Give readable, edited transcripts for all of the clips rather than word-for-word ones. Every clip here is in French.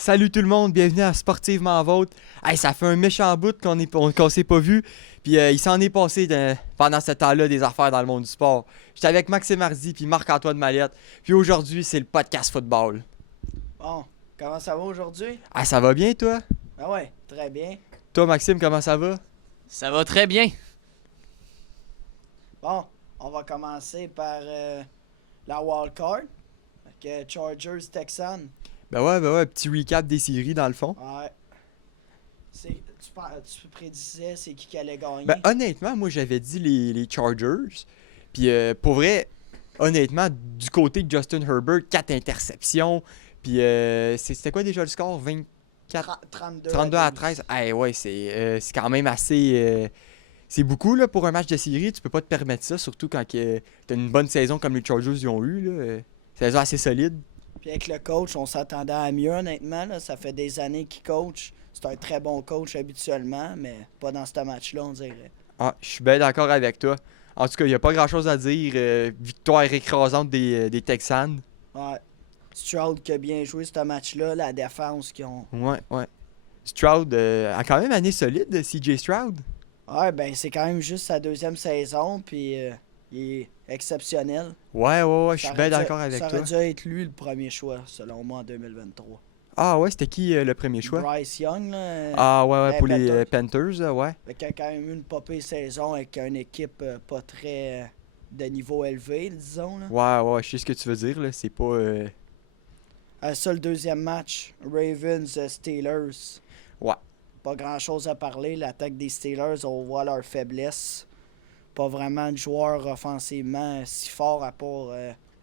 Salut tout le monde, bienvenue à Sportivement Vôtre. Hey, ça fait un méchant bout qu'on s'est pas vu. Puis il s'en est passé pendant ce temps-là des affaires dans le monde du sport. J'étais avec Maxime Hardy puis Marc-Antoine Mallette. Puis aujourd'hui, c'est le podcast football. Bon, comment ça va aujourd'hui? Ah, ça va bien toi? Ah ouais, très bien. Toi Maxime, comment ça va? Ça va très bien. Bon, on va commencer par la wildcard. Avec Chargers Texans. Ben ouais, petit recap des séries dans le fond. Ouais. Tu prédisais c'est qui allait gagner? Ben honnêtement, moi j'avais dit les Chargers. Puis pour vrai, honnêtement, du côté de Justin Herbert, 4 interceptions. Puis c'était quoi déjà le score? 24? 32 à 13. Ah ouais, c'est quand même assez... c'est beaucoup là, pour un match de série. Tu peux pas te permettre ça, surtout quand t'as une bonne saison comme les Chargers y ont eu. Saison assez solide. Puis avec le coach, on s'attendait à mieux honnêtement. Là. Ça fait des années qu'il coach. C'est un très bon coach habituellement, mais pas dans ce match-là, on dirait. Ah, je suis bien d'accord avec toi. En tout cas, il n'y a pas grand-chose à dire. Victoire écrasante des Texans. Ouais. Stroud qui a bien joué ce match-là, la défense qu'ils ont. Ouais. Stroud a quand même année solide, CJ Stroud. Ouais, ben c'est quand même juste sa deuxième saison, puis il est exceptionnel. Ouais, je suis bien d'accord avec ça toi. aurait dû être lui le premier choix, selon moi, en 2023. Ah ouais, c'était qui le premier choix? Bryce Young, là. Ah ouais, pour Panthers. les Panthers, ouais. Qui a quand même eu une popée saison avec une équipe pas très de niveau élevé, disons. Là. Ouais, je sais ce que tu veux dire, là. C'est pas... Ça, le deuxième match, Ravens-Steelers. Ouais. Pas grand-chose à parler. L'attaque des Steelers, on voit leur faiblesse. Pas vraiment de joueur offensivement si fort à part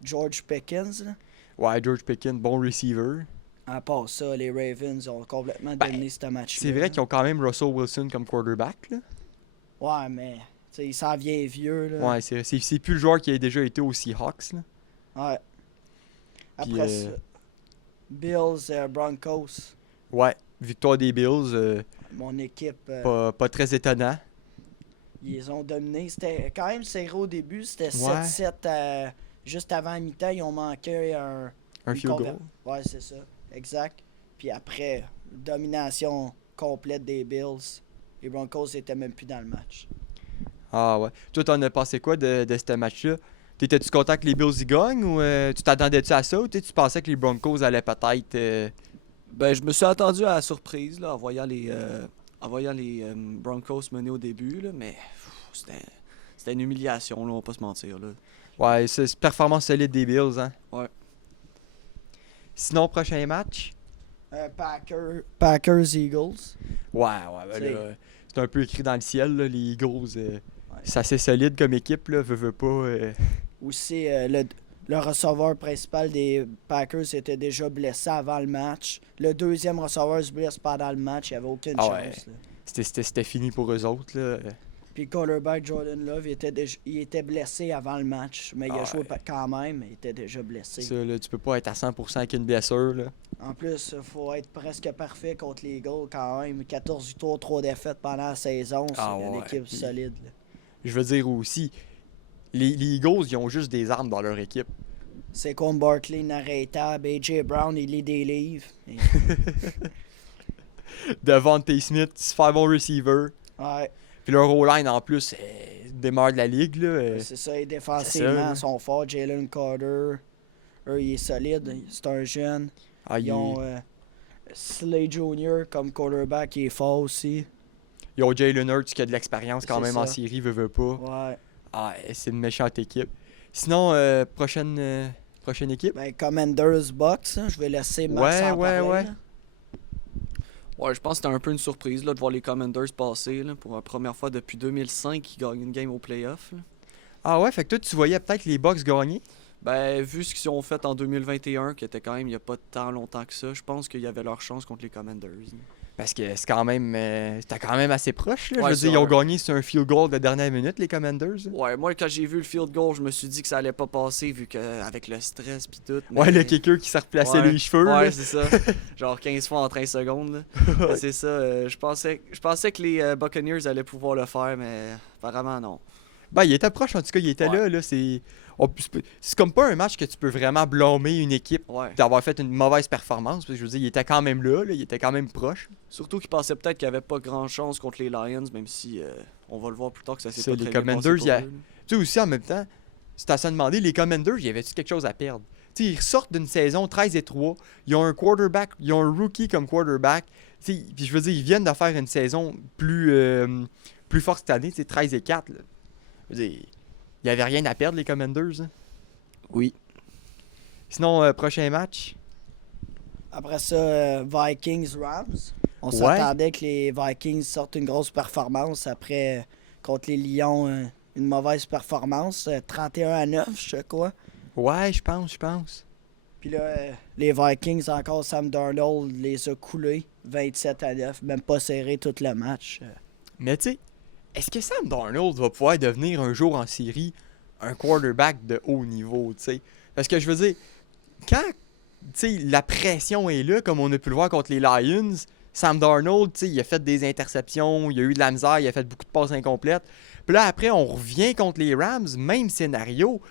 George Pickens. Là. Ouais, George Pickens, bon receiver. À part ça, les Ravens ont complètement dominé ce match-là. C'est vrai qu'ils ont quand même Russell Wilson comme quarterback, là. Ouais, mais il s'en vient vieux. Là. Ouais, c'est plus le joueur qui a déjà été aux Seahawks, là. Ouais. Puis, Après ça, Bills, Broncos. Ouais, victoire des Bills, Mon équipe, pas très étonnant. ils ont dominé. C'était quand même serré au début. C'était Ouais. 7-7 juste avant la mi-temps. Ils ont manqué Un une field goal. Ouais, c'est ça. Exact. Puis après, domination complète des Bills. Les Broncos n'étaient même plus dans le match. Ah ouais. Toi, t'en as pensé quoi de ce match-là? T'étais-tu content que les Bills y gagnent ou tu t'attendais-tu à ça ou tu pensais que les Broncos allaient peut-être... Ben, je me suis attendu à la surprise là, en voyant les Broncos mener au début, là, mais c'était une humiliation, là, on va pas se mentir. Là. Ouais, c'est performance solide des Bills, hein? Ouais. Sinon, prochain match? Packers-Eagles. Ouais, ben là, c'est un peu écrit dans le ciel, là, les Eagles. C'est assez solide comme équipe, là, veut pas... Aussi, le receveur principal des Packers était déjà blessé avant le match. Le deuxième receveur se blesse pendant le match. Il n'y avait aucune chance. Ouais. Là. C'était fini pour eux autres, là. Puis le quarterback Jordan Love, il était blessé avant le match. Mais il a joué quand même, mais il était déjà blessé. Ça, là, tu peux pas être à 100% avec une blessure, là. En plus, il faut être presque parfait contre les Eagles quand même. 14 victoires, 3 défaites pendant la saison. C'est une équipe puis solide. Là. Je veux dire aussi, les Eagles, ils ont juste des armes dans leur équipe. C'est comme Barkley inarrêtable. A.J. Brown, il lit des livres. Devontae Smith, super bon receiver. Ouais. Puis leur O-line, en plus, démarre de la ligue, là. C'est ça, et défensivement, ils sont forts. Jalen Carter, eux, il est solide. C'est un jeune. Ils ont Slay Jr. comme quarterback, qui est fort aussi. Ils ont Jalen Hurts qui a de l'expérience quand C'est même ça. en série, veut pas. Ouais. Ah, c'est une méchante équipe. Sinon, prochaine équipe? Ben, Commanders Bucks, hein, je vais laisser Max en parler. Ouais. Là. Ouais, je pense que c'était un peu une surprise là, de voir les Commanders passer là, pour la première fois depuis 2005 qu'ils gagnent une game au playoff. Là. Ah ouais, fait que toi, tu voyais peut-être les Bucks gagner? Ben, vu ce qu'ils ont fait en 2021, qui était quand même il n'y a pas tant longtemps que ça, je pense qu'il y avait leur chance contre les Commanders. Là. Parce que c'est quand même c'était quand même assez proche, là. Ouais, Je veux c'est dire, ils ont vrai. gagné sur un field goal de dernière minute, les Commanders. Là. Ouais, moi quand j'ai vu le field goal, je me suis dit que ça allait pas passer vu que avec le stress pis tout. Ouais, mais- le kicker qui s'est replacé Ouais. les cheveux. Ouais, là. c'est ça. Genre 15 fois en 13 secondes. Là. Mais c'est ça. Je pensais que les Buccaneers allaient pouvoir le faire, mais apparemment non. Ben, il était proche, en tout cas, il était Ouais. là. C'est... c'est comme pas un match que tu peux vraiment blâmer une équipe d'avoir fait une mauvaise performance. Parce que je veux dire, il était quand même là, il était quand même proche. Surtout qu'il pensait peut-être qu'il n'y avait pas grand chance contre les Lions, même si on va le voir plus tard que ça s'est pas les très bien Commanders, passé pour eux. Tu sais aussi en même temps, c'est à se demander, les Commanders, y avait-tu quelque chose à perdre? Tu sais, ils sortent d'une saison 13-3, ils ont un quarterback, ils ont un rookie comme quarterback. Puis je veux dire, ils viennent de faire une saison plus forte cette année, 13-4. Là. Je veux dire, il n'y avait rien à perdre, les Commanders. Hein. Oui. Sinon, prochain match. Après ça, Vikings-Rams. On s'attendait que les Vikings sortent une grosse performance après, contre les Lions, une mauvaise performance. 31-9, je crois. Ouais, je pense. Puis là, les Vikings, encore Sam Darnold les a coulés. 27-9, même pas serré tout le match. Mais tu sais, est-ce que Sam Darnold va pouvoir devenir un jour en série un quarterback de haut niveau, tu sais? Parce que je veux dire, quand la pression est là, comme on a pu le voir contre les Lions, Sam Darnold, il a fait des interceptions, il a eu de la misère, il a fait beaucoup de passes incomplètes. Puis là, après, on revient contre les Rams, même scénario.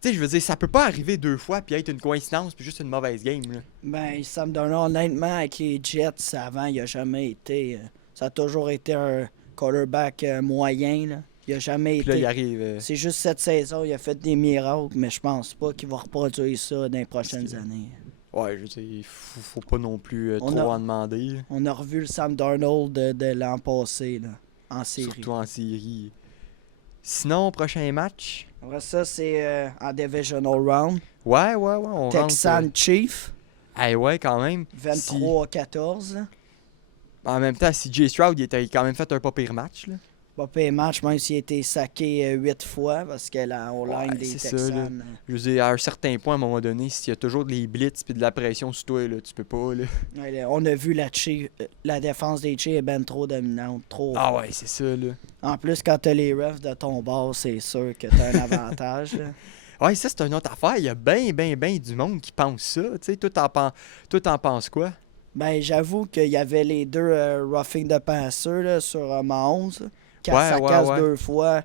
Tu sais, je veux dire, ça peut pas arriver 2 fois puis être une coïncidence puis juste une mauvaise game, là. Ben, Sam Darnold, honnêtement, avec les Jets, avant, il a jamais été... ça a toujours été un quarterback moyen, là. Il a jamais été... Là, il arrive... C'est juste cette saison, il a fait des miracles, mais je pense pas qu'il va reproduire ça dans les prochaines années. Ouais, je veux dire, il faut pas non plus trop en demander. On a revu le Sam Darnold de l'an passé, là, en série. Surtout en série. Sinon, prochain match. Après ça, c'est en Divisional Round. Ouais, on Texan Chief. Ouais, quand même. 23-14. En même temps, CJ Stroud, il a quand même fait un pas pire match, là. Pas pire match, même s'il a été saqué 8 fois, parce que la O-line des Texans... Ça, je veux dire, à un certain point, à un moment donné, s'il y a toujours des blitz et de la pression sur toi, là, tu peux pas, là. Ouais, on a vu la défense des Chiefs est ben trop dominante, trop... Ah ouais, c'est ça, là. En plus, quand t'as les refs de ton bord, c'est sûr que t'as un avantage, là. Ouais, ça, c'est une autre affaire. Il y a bien du monde qui pense ça, tu sais. Toi, t'en penses quoi? Ben, j'avoue qu'il y avait les deux roughing de passer, là, sur Mahomes, ça casse 2 fois,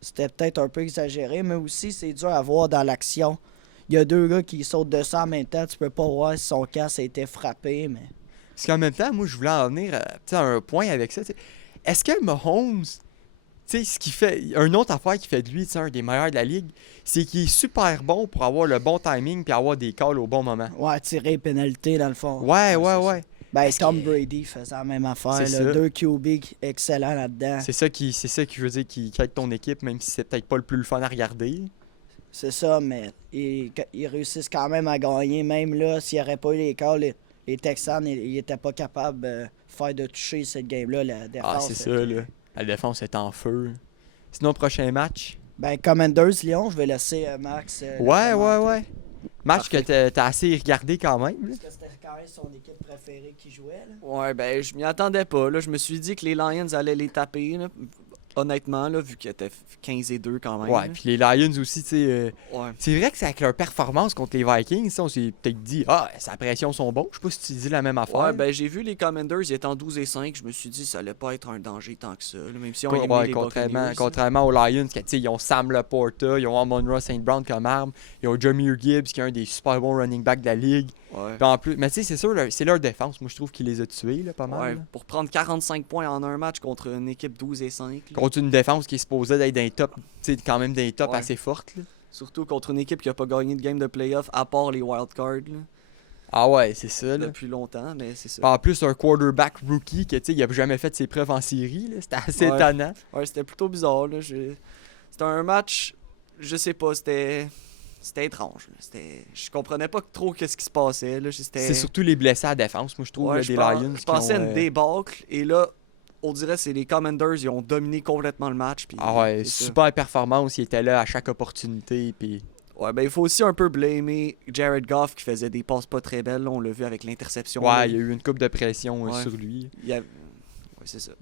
c'était peut-être un peu exagéré, mais aussi c'est dur à voir dans l'action. Il y a 2 gars qui sautent dessus en même temps, tu peux pas voir si son casque a été frappé, mais... Parce qu'en même temps, moi, je voulais en venir à un point avec ça. T'sais. Est-ce que Mahomes, ce qui fait... Une autre affaire qui fait de lui un des meilleurs de la ligue, c'est qu'il est super bon pour avoir le bon timing puis avoir des calls au bon moment. Ouais, tirer pénalité dans le fond. Ouais. Ben, Tom Brady faisait la même affaire. Là, 2 QB excellents là-dedans. C'est ça qui je veux dire, qui aide ton équipe, même si c'est peut-être pas le plus fun à regarder. C'est ça, mais ils réussissent quand même à gagner. Même là, s'il n'y aurait pas eu les calls, les Texans, ils n'étaient pas capables de faire de toucher cette game-là. La défense, c'est ça, là. La défense est en feu. Sinon, prochain match? Ben, Commanders-Lyon, je vais laisser Max. Ouais. Match que t'as assez regardé quand même. Parce que c'était quand même son équipe préférée qui jouait. Là. Ouais, ben je m'y attendais pas. Là. Je me suis dit que les Lions allaient les taper. Là. Honnêtement, là, vu qu'ils étaient 15-2 quand même. Ouais, puis les Lions aussi, tu sais. C'est vrai que c'est avec leur performance contre les Vikings, on s'est peut-être dit, sa pression sont bons. Je sais pas si tu dis la même affaire. Ouais, ben j'ai vu les Commanders, ils étaient en 12-5. Je me suis dit, ça allait pas être un danger tant que ça. Là, même si on contrairement aux Lions, ils ont Sam Laporta, ils ont Amon-Ra St. Brown comme arme, ils ont Jahmyr Gibbs, qui est un des super bons running backs de la ligue. Ouais. En plus, mais tu sais, c'est sûr, c'est leur défense. Moi, je trouve qu'ils les a tués, là, pas mal. Ouais, là. pour prendre 45 points en un match contre une équipe 12-5. Contre une défense qui est supposée d'être d'un top, quand même d'un top assez forte. Là. Surtout contre une équipe qui a pas gagné de game de playoff à part les wildcards. Ah ouais, c'est ça. Là. Depuis longtemps, mais c'est ça. En plus, un quarterback rookie qui il a jamais fait ses preuves en série. C'était assez étonnant. Ouais, c'était plutôt bizarre. Là. C'était un match, je sais pas, c'était étrange. Je comprenais pas trop qu'est-ce qui se passait. Là. C'est surtout les blessés à la défense, moi je trouve, des Lions. Je pensais à une débâcle et là, on dirait que c'est les Commanders, ils ont dominé complètement le match. Puis, super performance, ils étaient là à chaque opportunité. Puis... Ouais, ben il faut aussi un peu blâmer Jared Goff qui faisait des passes pas très belles. Là, on l'a vu avec l'interception. Ouais, il y a eu une coupe de pression sur lui. Ouais, c'est ça.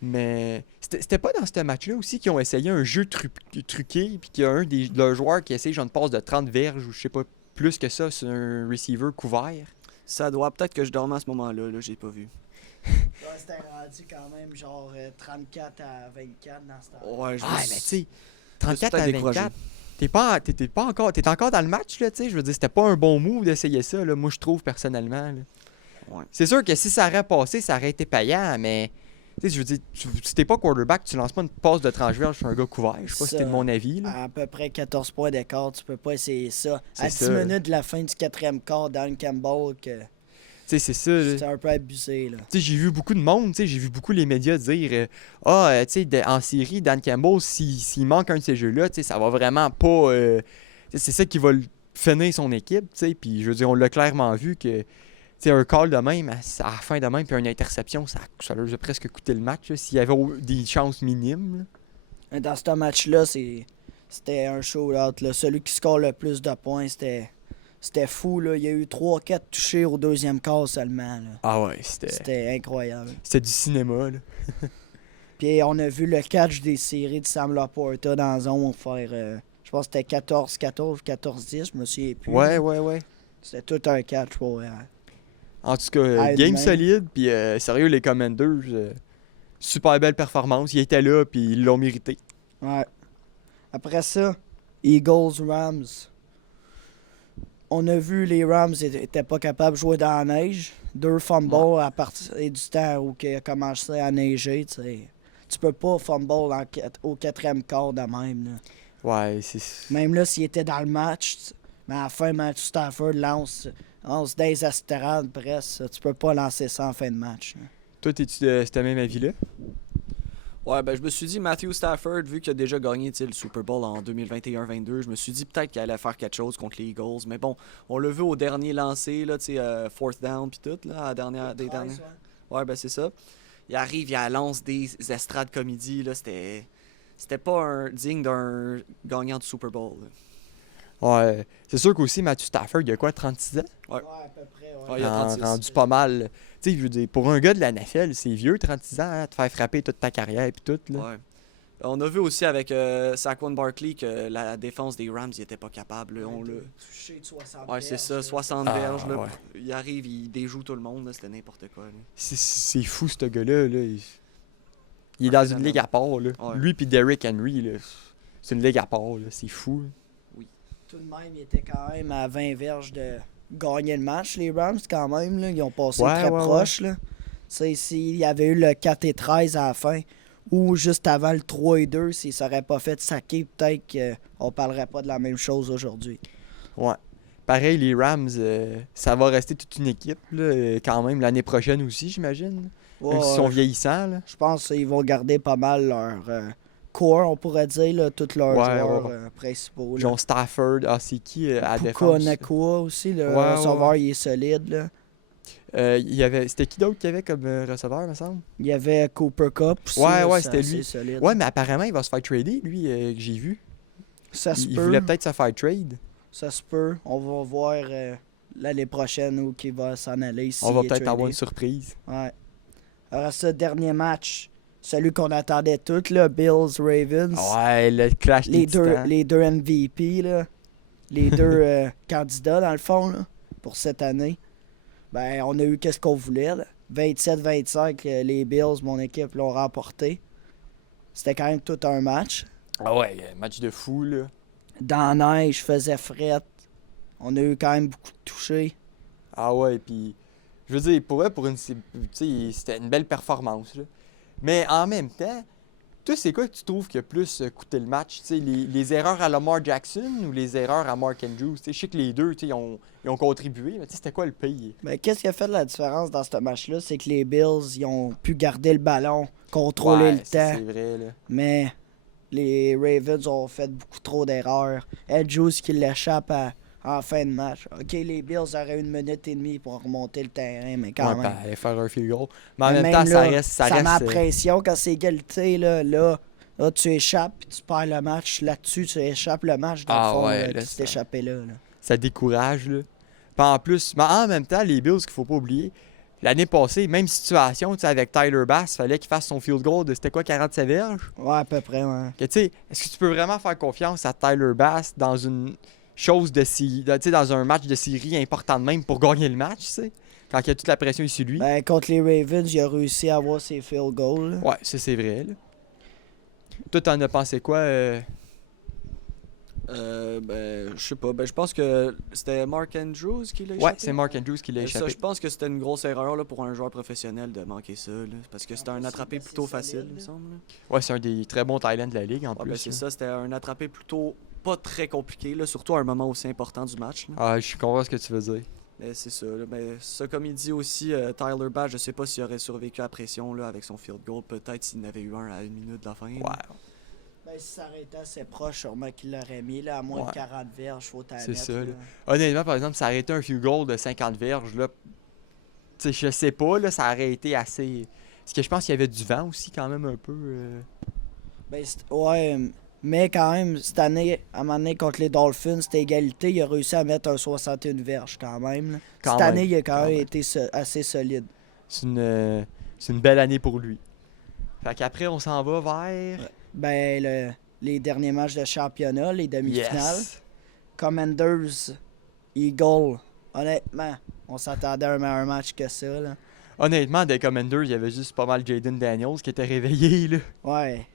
Mais c'était pas dans ce match-là aussi qu'ils ont essayé un jeu truqué, puis qu'il y a un de leurs joueurs qui essaye genre une passe de 30 verges ou je sais pas, plus que ça, sur un receiver couvert. Ça doit peut-être que je dormais à ce moment-là, là, j'ai pas vu. C'était rendu quand même genre 34 à 24 dans ce temps. Ouais, mais tu sais, 34 à 24, T'es encore dans le match, là, tu sais. Je veux dire, c'était pas un bon move d'essayer ça, là, moi, je trouve, personnellement. Là. Ouais. C'est sûr que si ça aurait passé, ça aurait été payant, mais... Tu sais, je veux dire, si t'es pas quarterback, tu lances pas une passe de transverse sur un gars couvert. Je sais pas si c'était mon avis, là. À peu près 14 points d'écart, tu peux pas essayer ça. À 10 ça. minutes de la fin du 4e quart, Dan Campbell, que... Tu sais, c'est ça, là. C'est un peu abusé, là. Tu sais, j'ai vu beaucoup de monde, tu sais, j'ai vu beaucoup les médias dire tu sais, en série, Dan Campbell, s'il manque un de ces jeux-là, tu sais, ça va vraiment pas. C'est ça qui va finir son équipe, tu sais. Puis je veux dire, on l'a clairement vu que, tu sais, un call de même, à la fin de même, puis une interception, ça leur a presque coûté le match, là, s'il y avait des chances minimes. Là. Dans ce match-là, c'était un show-out, là. Celui qui score le plus de points, c'était fou, là. Il y a eu 3-4 touchés au 2e quart seulement, là. Ah ouais, C'était incroyable. C'était du cinéma, là. Puis on a vu le catch des séries de Sam Laporta dans la zone faire, je pense que c'était 14-14, 14-10, je me souviens plus. Ouais. C'était tout un catch pour... En tout cas, game solide, puis sérieux, les Commanders, super belle performance. Ils étaient là, puis ils l'ont mérité. Ouais. Après ça, Eagles-Rams. On a vu les Rams n'étaient pas capables de jouer dans la neige. 2 fumbles à partir du temps où il a commencé à neiger. Tu peux pas fumble au 4e quart de même. Là. Ouais, c'est... Même là, s'il était dans le match, mais à la fin, Matthew Stafford lance des astrades presque. Tu peux pas lancer ça en fin de match. Là. Toi, t'es-tu de ce même avis-là? Ouais, ben je me suis dit, Matthew Stafford, vu qu'il a déjà gagné le Super Bowl en 2021-22, je me suis dit peut-être qu'il allait faire quelque chose contre les Eagles. Mais bon, on l'a vu au dernier lancé, là, 4th down puis tout, là, à la des dernières. Ouais, ben c'est ça. Il arrive, il lance des estrades comédie, là, c'était pas digne d'un gagnant de Super Bowl. Là. Ouais, c'est sûr qu'aussi Matthew Stafford, il a quoi, 36 ans? Ouais, à peu près. Ouais. Ouais, il a 36. Rendu pas mal. Tu sais, je veux dire, pour un gars de la NFL, c'est vieux, 36 ans, hein, te faire frapper toute ta carrière et tout. Là. Ouais. On a vu aussi avec Saquon Barkley que la défense des Rams, il était pas capable. Là. Touché de 60 ouais, c'est ça, 60 verges. Là. Ouais. Il arrive, il déjoue tout le monde, c'était n'importe quoi. Là. C'est fou, ce gars-là. Là. Il est dans une ligue à part. Là. Ouais. Lui puis Derrick Henry, là. C'est une ligue à part. Là. C'est fou. Là. Oui. Tout de même, il était quand même à 20 verges de gagner le match, les Rams, quand même. Là. Ils ont passé très proche. Là. S'il y avait eu le 4-13 à la fin, ou juste avant le 3-2, s'il ne s'aurait pas fait saquer, peut-être qu'on ne parlerait pas de la même chose aujourd'hui. Ouais. Pareil, les Rams, ça va rester toute une équipe, là, quand même, l'année prochaine aussi, j'imagine. Ouais, même s'ils sont vieillissants. Là. Je pense qu'ils vont garder pas mal leur core, on pourrait dire, là, tous leurs joueurs principaux. Là. John Stafford, c'est qui à Puka défense? Nakua aussi, le receveur, il est solide. Là. C'était qui d'autre qu'il y avait comme receveur, me semble? Il y avait Cooper Kupp aussi. Ouais, c'était lui. Solide. Ouais, mais apparemment, il va se faire trader, lui, que j'ai vu. Ça se peut. Il voulait peut-être se faire trade. Ça se peut. On va voir l'année prochaine où il va s'en aller. On va peut-être avoir une surprise. Ouais. Alors, ce dernier match, celui qu'on attendait tous, là, Bills-Ravens. Ouais, le clash des titans. Les deux MVP, là. Les deux candidats, dans le fond, là, pour cette année. Ben, on a eu qu'est-ce qu'on voulait. 27-25, les Bills, mon équipe, l'ont remporté. C'était quand même tout un match. Ah ouais, match de fou, là. Dans la neige, faisait fret. On a eu quand même beaucoup de touchés. Ah ouais, puis je veux dire, c'était une belle performance, là. Mais en même temps, toi, c'est quoi que tu trouves qui a plus coûté le match? Les erreurs à Lamar Jackson ou les erreurs à Mark Andrews? Je sais que les deux, ils ont contribué, mais c'était quoi le pays? Ben, qu'est-ce qui a fait la différence dans ce match-là? C'est que les Bills, ils ont pu garder le ballon, contrôler le temps. C'est vrai, là. Mais les Ravens ont fait beaucoup trop d'erreurs. Andrews qui l'échappe en fin de match. OK, les Bills auraient 1 minute et demie pour remonter le terrain, mais quand même. Aller faire un field goal. Mais en même temps, ça reste... Ça met la pression quand c'est égalité. Là, tu échappes et tu perds le match. Là-dessus, tu échappes le match dans le fond. Ouais, là, tu t'es échappé là. Ça décourage, là. Puis en plus, mais en même temps, les Bills, qu'il faut pas oublier, l'année passée, même situation, avec Tyler Bass, il fallait qu'il fasse son field goal de, c'était quoi, 47 verges? Ouais, à peu près, ouais. Est-ce que tu peux vraiment faire confiance à Tyler Bass dans une chose de dans un match de série important de même pour gagner le match, tu sais? Quand il y a toute la pression ici lui. Ben, contre les Ravens, il a réussi à avoir ses field goals. Là. Ouais, ça c'est vrai, là. Toi, t'en as pensé quoi? Je sais pas. Je pense que c'était Mark Andrews qui l'a échappé. Ouais, c'est Mark Andrews qui l'a Ça, échappé. je pense que c'était une grosse erreur là, pour un joueur professionnel de manquer ça. Là, parce que c'était un attrapé plutôt facile, il me semble. Là. Ouais, c'est un des très bons Thaïlands de la ligue en plus. C'est ça, c'était un attrapé plutôt pas très compliqué, là, surtout à un moment aussi important du match. Là. Ah, je suis convaincu ce que tu veux dire. Mais c'est ça. Là, ça, comme il dit aussi, Tyler Bass, je sais pas s'il aurait survécu à la pression là, avec son field goal. Peut-être s'il en avait eu un à 1 minute de la fin. Ouais. Si ça aurait été assez proche, sûrement qu'il l'aurait mis là, à moins de 40 verges. Faut c'est ça. Là. Honnêtement, par exemple, ça aurait été un field goal de 50 verges. Là, je sais pas, là, ça aurait été assez. Parce que je pense qu'il y avait du vent aussi, quand même, un peu. Ouais, mais quand même, cette année, à un moment donné, contre les Dolphins, c'était égalité. Il a réussi à mettre un 61 verges quand même. Là. Cette année, il a quand même été assez solide. C'est une belle année pour lui. Fait qu'après, on s'en va vers. Les derniers matchs de championnat, les demi-finales. Yes. Commanders, Eagles. Honnêtement, on s'attendait à un meilleur match que ça. Là. Honnêtement, des Commanders, il y avait juste pas mal Jaden Daniels qui était réveillé. Là. Ouais.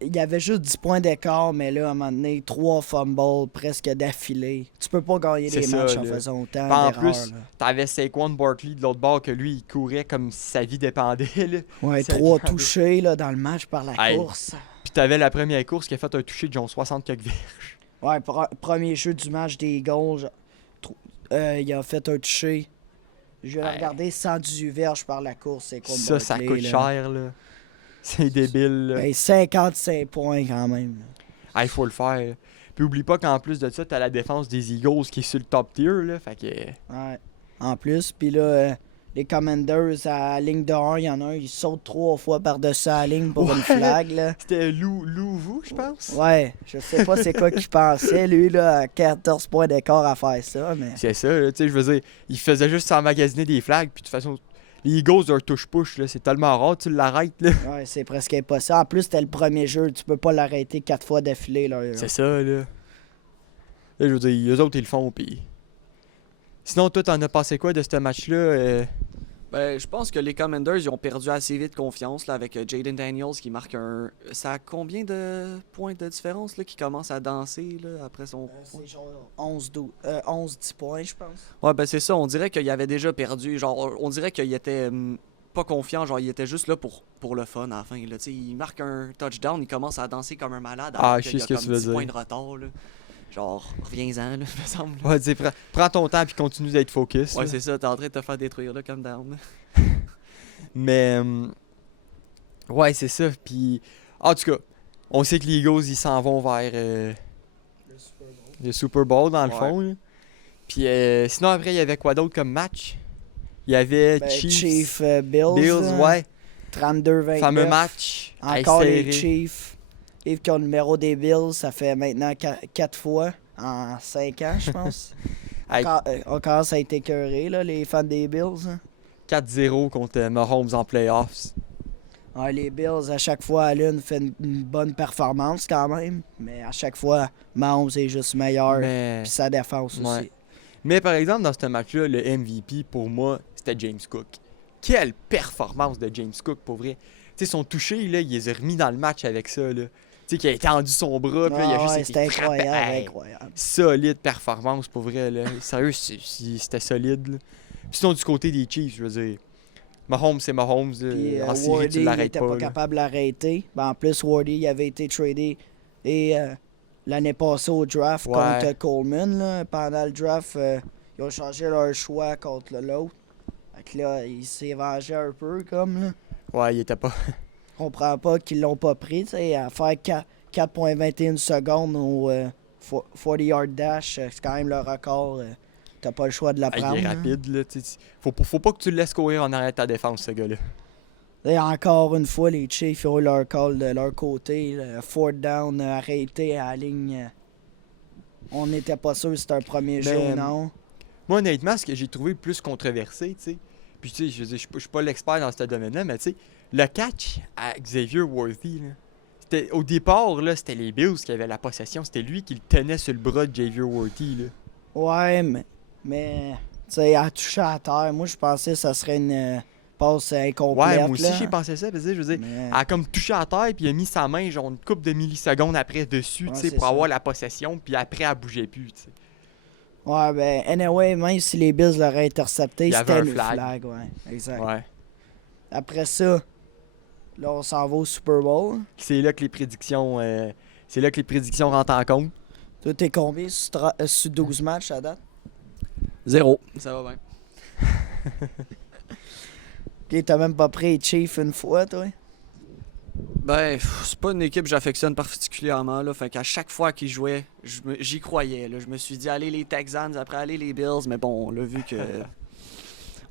Il y avait juste 10 points d'écart, mais là, à un moment donné, 3 fumbles presque d'affilée. Tu peux pas gagner des matchs en faisant autant en d'erreurs. plus, t'avais Saquon Barkley de l'autre bord que lui, il courait comme si sa vie dépendait. Là. Ouais, 3 touchés là, dans le match par la course. Puis t'avais la première course qui a fait un touché de genre 60 quelques verges. Ouais, premier jeu du match des Eagles. Il a fait un touché. Je vais regarder 118 verges par la course. Ça coûte cher, là. C'est débile, là. 55 points quand même. Il faut le faire. Puis oublie pas qu'en plus de ça, t'as la défense des Eagles qui est sur le top tier, là. Fait que... Ouais. En plus, puis là, les Commanders à la ligne de 1, il y en a un, il saute 3 fois par-dessus la ligne pour une flag, là. C'était Louvu, je pense. Ouais, je sais pas c'est quoi qu'il pensait, lui, là, à 14 points d'écart à faire ça, mais... C'est ça, tu sais, je veux dire, il faisait juste s'emmagasiner des flags, puis de toute façon, les Eagles, leur touche-push, là, c'est tellement rare, tu l'arrêtes, là. Ouais, c'est presque impossible. En plus, c'était le premier jeu, tu peux pas l'arrêter 4 fois d'affilée, là. C'est ça, là. Là, je veux dire, eux autres, ils le font, puis... Sinon, toi, t'en as pensé quoi de ce match-là? Je pense que les Commanders, ils ont perdu assez vite confiance là, avec Jaden Daniels qui marque un... Ça a combien de points de différence là, qui commence à danser là, après son... c'est genre 11-10 points, je pense. Ouais, c'est ça. On dirait qu'il avait déjà perdu. Genre, on dirait qu'il était pas confiant. Genre, il était juste là pour le fun à la fin. Là. Il marque un touchdown, il commence à danser comme un malade. Je sais ce que tu veux 10 dire. points de retard. Là. Genre, reviens-en, là, me semble. Ouais, tu sais, prends ton temps puis continue d'être focus. Ouais, là. c'est ça, t'es en train de te faire détruire, là, comme down. Mais, ouais, c'est ça. Puis, en tout cas, on sait que les Eagles, ils s'en vont vers le Super Bowl, dans le fond. Là. Puis, sinon, après, il y avait quoi d'autre comme match? Il y avait Chiefs Bills. Bills, ouais. 32-29. Fameux match. Encore les Chiefs. Yves qui ont le numéro des Bills, ça fait maintenant 4 fois en 5 ans, je pense. On commence à être écœurés, là, les fans des Bills. Hein. 4-0 contre Mahomes en playoffs. Ouais, les Bills, à chaque fois, Allen fait une bonne performance quand même. Mais à chaque fois, Mahomes est juste meilleur. Puis sa défense aussi. Mais par exemple, dans ce match-là, le MVP, pour moi, c'était James Cook. Quelle performance de James Cook, pour vrai. Tu sais, son touché, là, il les a remis dans le match avec ça, là. Tu sais, qu'il a étendu son bras, puis là, il a juste été incroyable, frappé. incroyable. Solide performance, pour vrai, là. Sérieux, c'était solide, là. Puis sinon, du côté des Chiefs, je veux dire, Mahomes, c'est Mahomes. Puis, en série, tu l'arrêtes pas. Il n'était pas capable de l'arrêter. En plus, Wardy, il avait été tradé et l'année passée au draft contre Coleman. Là. Pendant le draft, ils ont changé leur choix contre l'autre. Fait que là, il s'est vengé un peu, comme, là. Ouais, il était pas... Je comprends pas qu'ils l'ont pas pris, tu sais, à faire 4,21 secondes au 40-yard dash, c'est quand même le record. T'as pas le choix de la prendre. Il est rapide, là. Faut pas que tu le laisses courir en arrière de ta défense, ce gars-là. Et encore une fois, les Chiefs ont eu leur call de leur côté. Le fourth down arrêté à la ligne. On n'était pas sûr si c'était un premier jeu ou non. Moi, honnêtement, ce que j'ai trouvé le plus controversé, tu sais, puis tu sais, je suis pas l'expert dans ce domaine-là, mais tu sais, le catch à Xavier Worthy, là, au départ, là, c'était les Bills qui avaient la possession. C'était lui qui le tenait sur le bras de Xavier Worthy, là. Ouais, mais tu sais, à toucher à terre, moi, je pensais que ça serait une passe incomplète. Ouais, moi aussi, là. j'ai pensé ça. Parce que, je veux dire, Mais- elle a comme touché à terre, puis il a mis sa main, genre, une couple de millisecondes après dessus, Ouais, tu sais, c'est pour ça. avoir la possession, puis après, elle bougeait plus, tu sais. Ouais, ben, anyway, même si les Bills l'auraient intercepté, Il y avait c'était un une flag. flag. Ouais, exact. Ouais. Après ça, là, on s'en va au Super Bowl. C'est là que les prédictions. C'est là que les prédictions rentrent en compte. Toi, t'es combien sur 12 matchs à date? 0. Ça va bien. Puis t'as même pas pris les Chiefs une fois, toi? Ben, c'est pas une équipe que j'affectionne particulièrement, là. Fait qu'à chaque fois qu'ils jouaient, j'y croyais, là. Je me suis dit, allez les Texans, après aller les Bills, mais bon, on l'a vu que...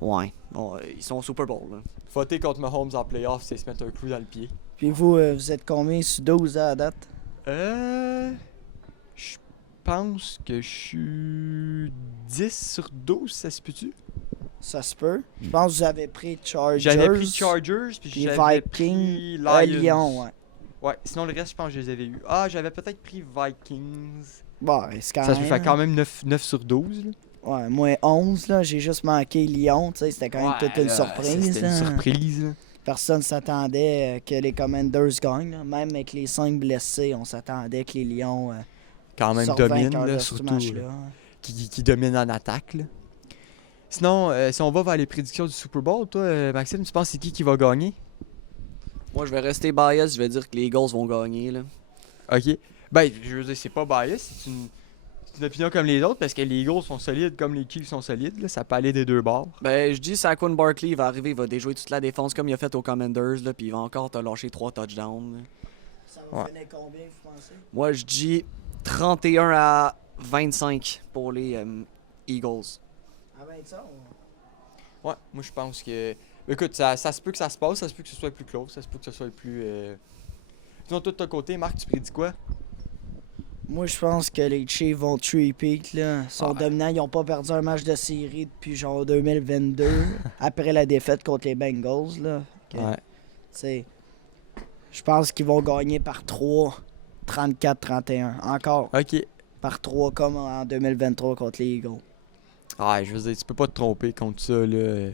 Ouais. Bon, ils sont au Super Bowl, là. Voter contre Mahomes en playoff, c'est se mettre un clou dans le pied. Puis vous, vous êtes combien sur 12 à date? Je pense que je suis 10 sur 12, ça se peut-tu? Ça se peut. Je pense que vous avez pris Chargers. J'avais pris Chargers, puis puis j'avais Vikings, pris Lions. Lyon, ouais. Ouais, sinon le reste, je pense que je les avais eus. Ah, j'avais peut-être pris Vikings. Bon, c'est quand Ça même. se fait quand même 9 sur 12. Là. Ouais, moi 11, là, j'ai juste manqué Lyon, tu sais, c'était quand même toute une là, surprise. C'était une là. surprise. Là. Personne s'attendait que les Commanders gagnent. Là. Même avec les 5 blessés, on s'attendait que les Lions Quand même sortent domine, vainqueurs là, de ce surtout. match-là. Qui domine en attaque. Là. Sinon, si on va vers les prédictions du Super Bowl, toi, Maxime, tu penses c'est qui va gagner? Moi, je vais rester biased, je vais dire que les Eagles vont gagner, là. Ok. Ben, je veux dire, c'est pas bias, c'est une opinion comme les autres, parce que les Eagles sont solides comme les Chiefs sont solides. Là, ça peut aller des deux bords. Ben, je dis Saquon Barkley, il va arriver, il va déjouer toute la défense comme il a fait aux Commanders, là, puis il va encore te lâcher 3 touchdowns, là. Ça va finir combien, vous pensez? Moi, je dis 31 à 25 pour les Eagles. À 25, Ouais, moi je pense que. Écoute, ça se peut que ça se passe, ça se peut que ce soit plus close, ça se peut que ce soit le plus. Sinon, toi de ton côté, Marc, tu prédis quoi? Moi, je pense que les Chiefs vont three-peat, là. Ils sont Ouais. dominants. Ils n'ont pas perdu un match de série depuis genre 2022, après la défaite contre les Bengals, là. Ok. Ouais. T'sais, je pense qu'ils vont gagner par 3, 34-31. Encore Ok. par 3 comme en 2023 contre les Eagles. Ah, je veux dire, tu peux pas te tromper contre ça, là.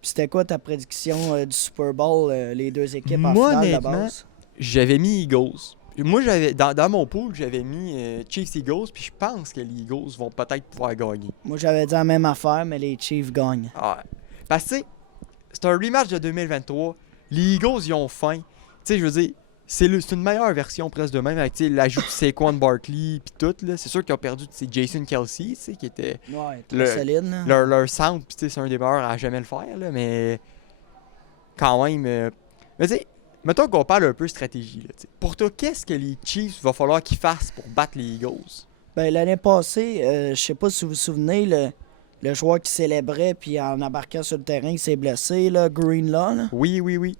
Puis c'était quoi ta prédiction du Super Bowl, les deux équipes en Moi, finale de honnêtement, base? J'avais mis Eagles. Moi, j'avais dans mon pool, j'avais mis Chiefs Eagles, puis je pense que les Eagles vont peut-être pouvoir gagner. Moi, j'avais dit la même affaire, mais les Chiefs gagnent. Ah, parce que, tu sais, c'est un rematch de 2023. Les Eagles, ils ont faim. Tu sais, je veux dire, c'est une meilleure version presque de même, avec tu sais, l'ajout de Saquon Barkley, puis tout. Là. C'est sûr qu'ils ont perdu Jason Kelsey, tu sais, qui était Ouais, Le- très solide, là. leur sound, puis tu sais, c'est un des meilleurs à jamais le faire, là, mais quand même. Mais tu sais, mettons qu'on parle un peu stratégie. Là, tu sais. Pour toi, qu'est-ce que les Chiefs va falloir qu'ils fassent pour battre les Eagles? Ben, l'année passée, je sais pas si vous vous souvenez, le joueur qui célébrait puis en embarquant sur le terrain, il s'est blessé, là, Greenlaw. Là. Oui.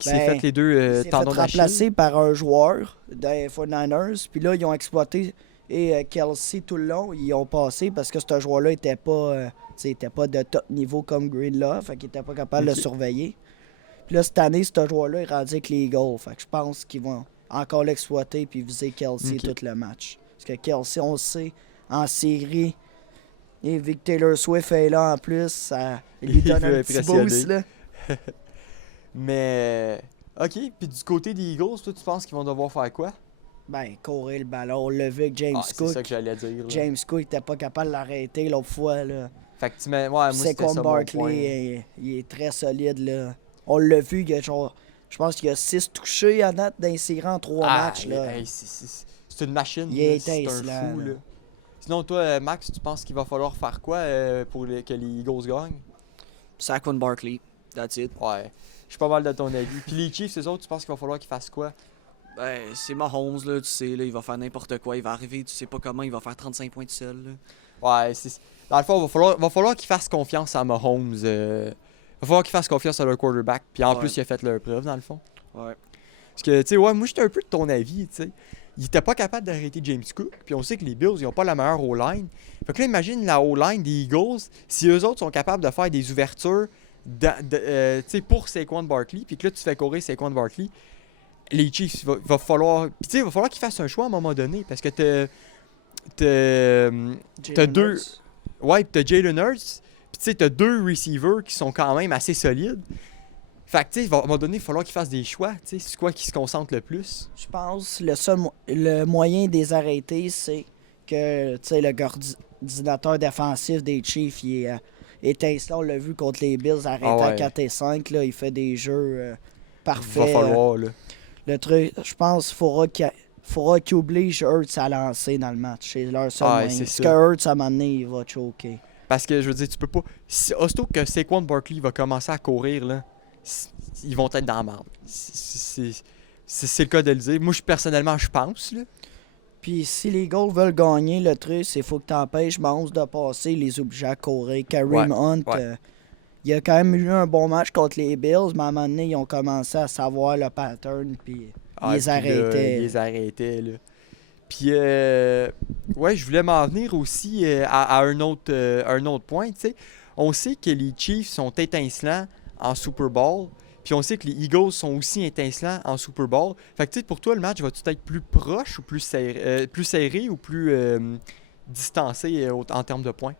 Qui s'est Ben, fait les deux Il s'est fait tendons d'Achille. remplacer par un joueur des 49ers. Puis là, ils ont exploité Kelsey tout le long. Ils ont passé parce que ce joueur-là était pas, était pas de top niveau comme Greenlaw. Fait qu'il était pas capable de Ok. le surveiller. Puis là, cette année, ce joueur-là est rendu avec les Eagles. Fait que je pense qu'ils vont encore l'exploiter puis viser Kelsey Ok. tout le match. Parce que Kelsey, on le sait, en série, et vu que Taylor Swift est là en plus, ça lui Il donne veut un petit impressionner. boost, là. Mais, ok. Puis du côté des Eagles, toi, tu penses qu'ils vont devoir faire quoi? Ben, courir le ballon. On l'a vu avec James Ah, c'est Cook. ça que j'allais dire. Là. James Cook était pas capable de l'arrêter l'autre fois. Là. Fait que tu mets. Ouais, moi, c'était Saquon ça mon point. Barkley, il est très solide. Là. On l'a vu, il y a genre, je pense qu'il y a 6 touchés à date d'insérer en 3 matchs. Là. Hey, c'est une machine. Il là, est c'est un étincelant, fou. là. Là. Sinon, toi, Max, tu penses qu'il va falloir faire quoi pour que les Eagles gagnent? Saquon Barkley, that's it. Ouais. Je suis pas mal de ton avis. Puis les Chiefs, eux autres, tu penses qu'il va falloir qu'ils fassent quoi? Ben, c'est Mahomes, là, tu sais, là, il va faire n'importe quoi. Il va arriver, tu sais pas comment, il va faire 35 points tout seul, là. Ouais, dans le fond, il va falloir qu'ils fassent confiance à Mahomes. Il va falloir qu'ils fassent confiance à leur quarterback. Puis en Ouais. plus, il a fait leur preuve, dans le fond. Ouais. Parce que, tu sais, ouais, moi, j'étais un peu de ton avis, tu sais. Il était pas capable d'arrêter James Cook. Puis on sait que les Bills, ils ont pas la meilleure O-line. Fait que là, imagine la O-line des Eagles, si eux autres sont capables de faire des ouvertures tu sais, pour Saquon Barkley, puis que là, tu fais courir Saquon Barkley, les Chiefs, il va falloir... Puis tu sais, il va falloir qu'ils fassent un choix à un moment donné. Parce que t'as Jalen deux- Hurts. Ouais, pis t'as Jalen Hurts. Pis tu tu sais, t'as 2 receivers qui sont quand même assez solides. Fait que, tu sais, à un moment donné, il va falloir qu'ils fassent des choix. Tu sais, c'est quoi qui se concentre le plus? Je pense que le moyen de les arrêter, c'est que le coordinateur défensif des Chiefs, il est étincelant. On l'a vu contre les Bills, arrêté à 4 et 5. Là, il fait des jeux parfaits. Il va falloir, là. Le truc, je pense qu'il faudra qu'il oblige Hurts à lancer dans le match. C'est leur seul moyen. Parce que Hurts, à un moment donné, il va choquer. Parce que, je veux dire, tu peux pas... Aussitôt que Saquon Barkley va commencer à courir, là, ils vont être dans la merde. C'est le cas de le dire. Moi, personnellement, je pense, là. Puis si les Eagles veulent gagner, le truc, c'est qu'il faut que tu empêches Mahomes de passer, les obliger à courir. Kareem Hunt, il a quand même eu un bon match contre les Bills, mais à un moment donné, ils ont commencé à savoir le pattern, puis ils les arrêtaient. Ils les arrêtaient, là. Puis, ouais, je voulais m'en venir aussi à un autre point, tu sais. On sait que les Chiefs sont étincelants en Super Bowl. Puis on sait que les Eagles sont aussi étincelants en Super Bowl. Fait que tu sais, pour toi, le match va-tu être plus proche ou plus serré ou plus distancé en termes de points?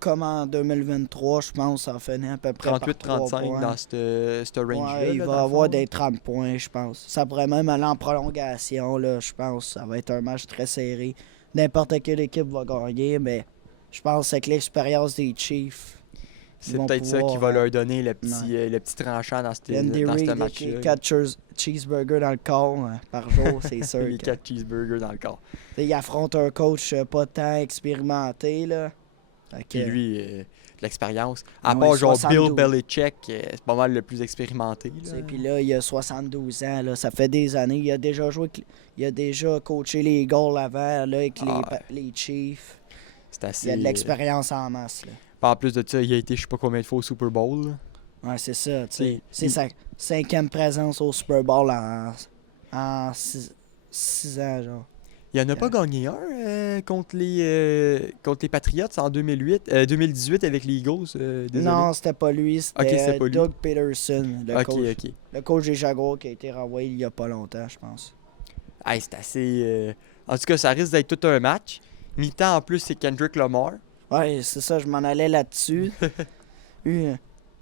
Comme en 2023, je pense, ça finit à peu près 38-35 dans ce range-là. Ouais, il va y avoir des 30 points, je pense. Ça pourrait même aller en prolongation, là, je pense. Ça va être un match très serré. N'importe quelle équipe va gagner, mais je pense que c'est que l'expérience des Chiefs... C'est peut-être ça qui va leur donner le petit tranchant dans ce match-là. 4 cheeseburgers dans le corps par jour, c'est sûr. Les 4 cheeseburgers dans le corps. Il affronte un coach pas tant expérimenté, là. Puis lui, de l'expérience. À part genre 72. Bill Belichick, c'est pas mal le plus expérimenté. Puis là, il a 72 ans, là. Ça fait des années. Il a déjà joué, il a déjà coaché les Eagles avant, là, avec les Chiefs. C'est assez... Il a de l'expérience en masse, là. En plus de ça, il a été je sais pas combien de fois au Super Bowl. Là. Ouais, c'est ça. C'est sa 5e présence au Super Bowl en 6 ans, genre. Il en a pas gagné un contre les Patriots en 2018 avec les Eagles. Désolé. Non, c'était pas lui. C'était Doug Peterson, le coach des Jaguars qui a été renvoyé il y a pas longtemps, je pense. Hey, c'est assez... En tout cas, ça risque d'être tout un match. Mi-temps, en plus, c'est Kendrick Lamar. Ouais, c'est ça, je m'en allais là-dessus.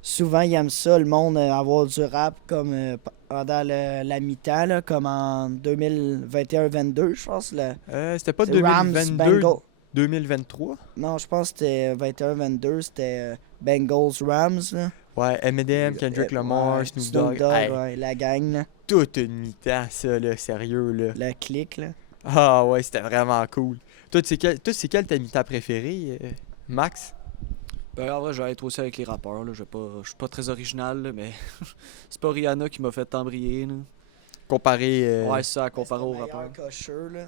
Souvent, ils aiment ça, le monde, avoir du rap comme pendant la mi-temps, là, comme en 2021-22, je pense. C'était pas 2022-2023? Non, je pense que c'était 21-22, c'était Bengals-Rams. Ouais, Eminem, Kendrick Lamar, Snoop Dogg. Ouais, la gang. Là. Toute une mi-temps, ça, là, sérieux. Là. Le clic, là. Ah ouais, c'était vraiment cool. Toi, c'est quel ta mi-temps préférée, Max? Ben, en vrai, je vais être aussi avec les rappeurs. Là. Je suis pas très original, là, mais c'est pas Rihanna qui m'a fait tant briller. Là. Comparé... Ouais, c'est ça, comparé aux rappeurs. Là.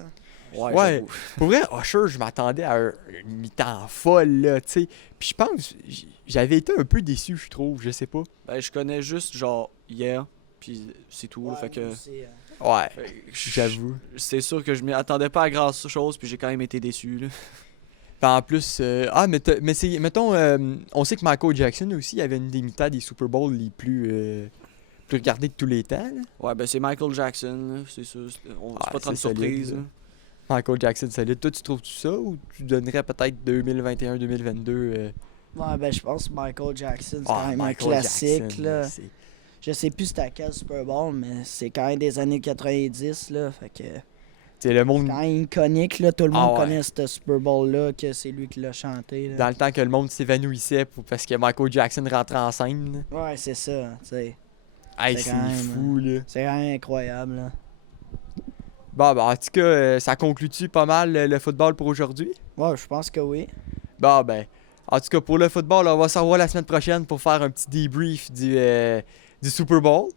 Ouais, pour vrai, Usher, je m'attendais à une mi-temps folle, là, tu sais. Puis je pense, j'avais été un peu déçu, je trouve, je sais pas. Ben, je connais juste, genre, hier, puis c'est tout, là, fait que... Ouais, j'avoue. C'est sûr que je m'y attendais pas à grand chose, puis j'ai quand même été déçu, là. Puis en plus, mais c'est, mettons, on sait que Michael Jackson aussi avait une des mi-temps des Super Bowl les plus regardées de tous les temps, là. Ouais, ben c'est Michael Jackson, là, c'est sûr. C'est pas trop de surprise, là. Michael Jackson solide. Toi, tu trouves-tu ça ou tu donnerais peut-être 2021-2022 Ouais, ben je pense que Michael Jackson, c'est quand même un classique, Jackson, là. Je sais plus c'était à quel Super Bowl, mais c'est quand même des années 90, là, fait que... C'est le monde... quand même iconique, là. Tout le monde connaît ce Super Bowl-là, que c'est lui qui l'a chanté, là. Dans le temps que le monde s'évanouissait parce que Michael Jackson rentrait en scène. Ouais, c'est ça, tu sais. Hey, c'est fou, là. C'est quand même incroyable, là. Bon, ben, en tout cas, ça conclut-tu pas mal le football pour aujourd'hui? Ouais, je pense que oui. Bon, ben, en tout cas, pour le football, on va se revoir la semaine prochaine pour faire un petit débrief du Super Bowl.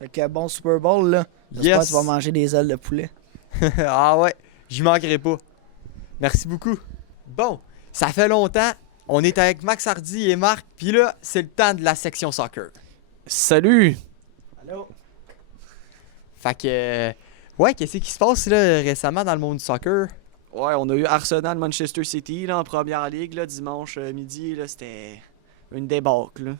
Fait que bon Super Bowl, là. J'espère que tu vas manger des ailes de poulet. Ah ouais, j'y manquerai pas. Merci beaucoup. Bon, ça fait longtemps. On est avec Max Hardy et Marc, puis là, c'est le temps de la section soccer. Salut! Allô? Fait que... ouais, qu'est-ce qui se passe là récemment dans le monde du soccer? Ouais, on a eu Arsenal Manchester City là, en première ligue là, dimanche midi. Là, c'était une débâcle. Là.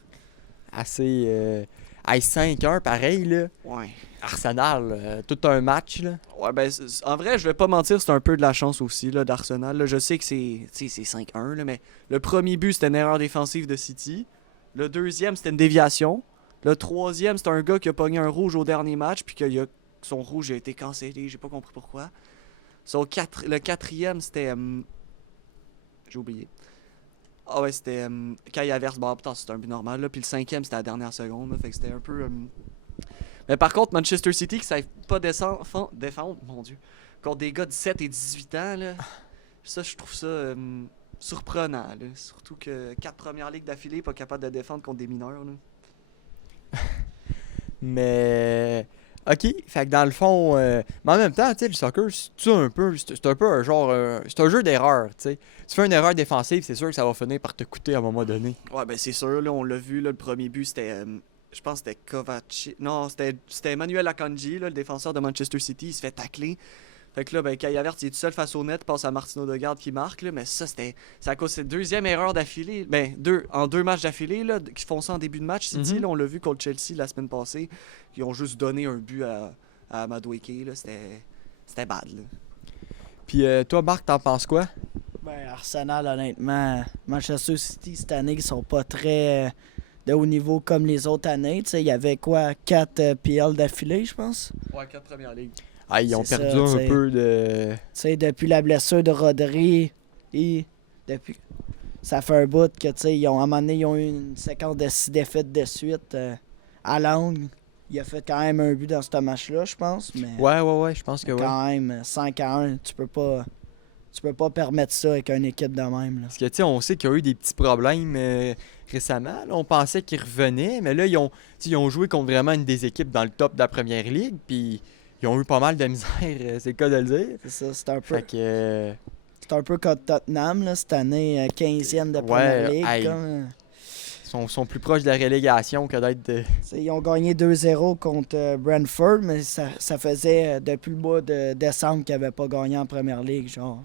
Assez Hey, 5-1, pareil, là. Ouais. Arsenal, tout un match, là. Ouais, ben, en vrai, je vais pas mentir, c'est un peu de la chance aussi là, d'Arsenal. Là. Je sais que c'est 5-1, là, mais le premier but, c'était une erreur défensive de City. Le deuxième, c'était une déviation. Le troisième, c'était un gars qui a pogné un rouge au dernier match, puis que son rouge a été cancellé, j'ai pas compris pourquoi. Le quatrième, c'était... j'ai oublié. Ah ouais, c'était Kai Havertz. Bon, putain, c'était un but normal. Là. Puis le cinquième, c'était à la dernière seconde. Là, fait que c'était un peu... Mais par contre, Manchester City, qui ne savent pas défendre, mon Dieu, contre des gars de 17 et 18 ans, là, ça, je trouve ça surprenant. Là. Surtout que 4 premières ligues d'affilée, pas capable de défendre contre des mineurs. Là. Mais... OK, fait que dans le fond... Mais en même temps, tu sais, le soccer, c'est un peu un genre... c'est un jeu d'erreur, tu sais. Tu fais une erreur défensive, c'est sûr que ça va finir par te coûter à un moment donné. Ouais, ben c'est sûr, là, on l'a vu, là, le premier but, c'était... je pense que c'était Kovacic. Non, c'était Emmanuel Akanji, là, le défenseur de Manchester City. Il se fait tacler. Fait que là, ben, Kai Havertz, il est tout seul face au net, passe à Martin Odegaard qui marque. Là, mais ça, c'est à cause de cette deuxième erreur d'affilée. Ben, en 2 matchs d'affilée, là, qui font ça en début de match. City, là, on l'a vu contre Chelsea la semaine passée. Ils ont juste donné un but à Madueke. C'était bad. Là. Puis toi, Marc, t'en penses quoi? Ben, Arsenal, honnêtement, Manchester City, cette année, ils sont pas très de haut niveau comme les autres années. Il y avait quoi, 4 PL d'affilée, je pense? Ouais, 4 premières ligues. Ah, ils ont C'est perdu ça, un peu de... Tu sais, depuis la blessure de Rodri, depuis... Ça fait un bout que, tu sais, à un moment donné, ils ont eu une séquence de 6 défaites de suite. Haaland, il a fait quand même un but dans ce match-là, je pense. Mais Ouais, je pense que oui. quand même, 5-1, tu peux pas permettre ça avec une équipe de même. Là. Parce que, tu sais, on sait qu'il y a eu des petits problèmes récemment. Là, on pensait qu'ils revenaient, mais là, ils ont joué contre vraiment une des équipes dans le top de la première ligue, puis ils ont eu pas mal de misère, c'est le cas de le dire. C'est ça, c'est un peu... Fait que... C'est un peu comme Tottenham, là, cette année, 15e de première ligue. Hey, ils sont plus proches de la relégation que d'être de... Ils ont gagné 2-0 contre Brentford, mais ça faisait depuis le mois de décembre qu'ils n'avaient pas gagné en première ligue, genre.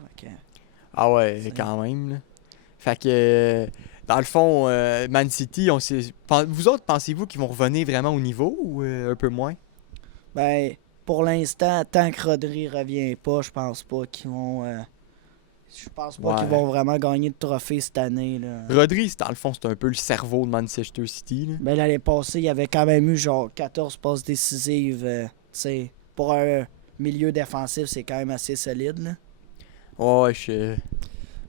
Ah ouais, quand même. Là. Fait que, dans le fond, Man City, vous autres, pensez-vous qu'ils vont revenir vraiment au niveau ou un peu moins? Ben, pour l'instant, tant que Rodri revient pas, je pense pas qu'ils vont... Je pense pas qu'ils vont vraiment gagner de trophée cette année. Là. Rodri, dans le fond, c'est un peu le cerveau de Manchester City. Là. Ben, l'année passée, il y avait quand même eu genre 14 passes décisives. Pour un milieu défensif, c'est quand même assez solide. Là. Ouais,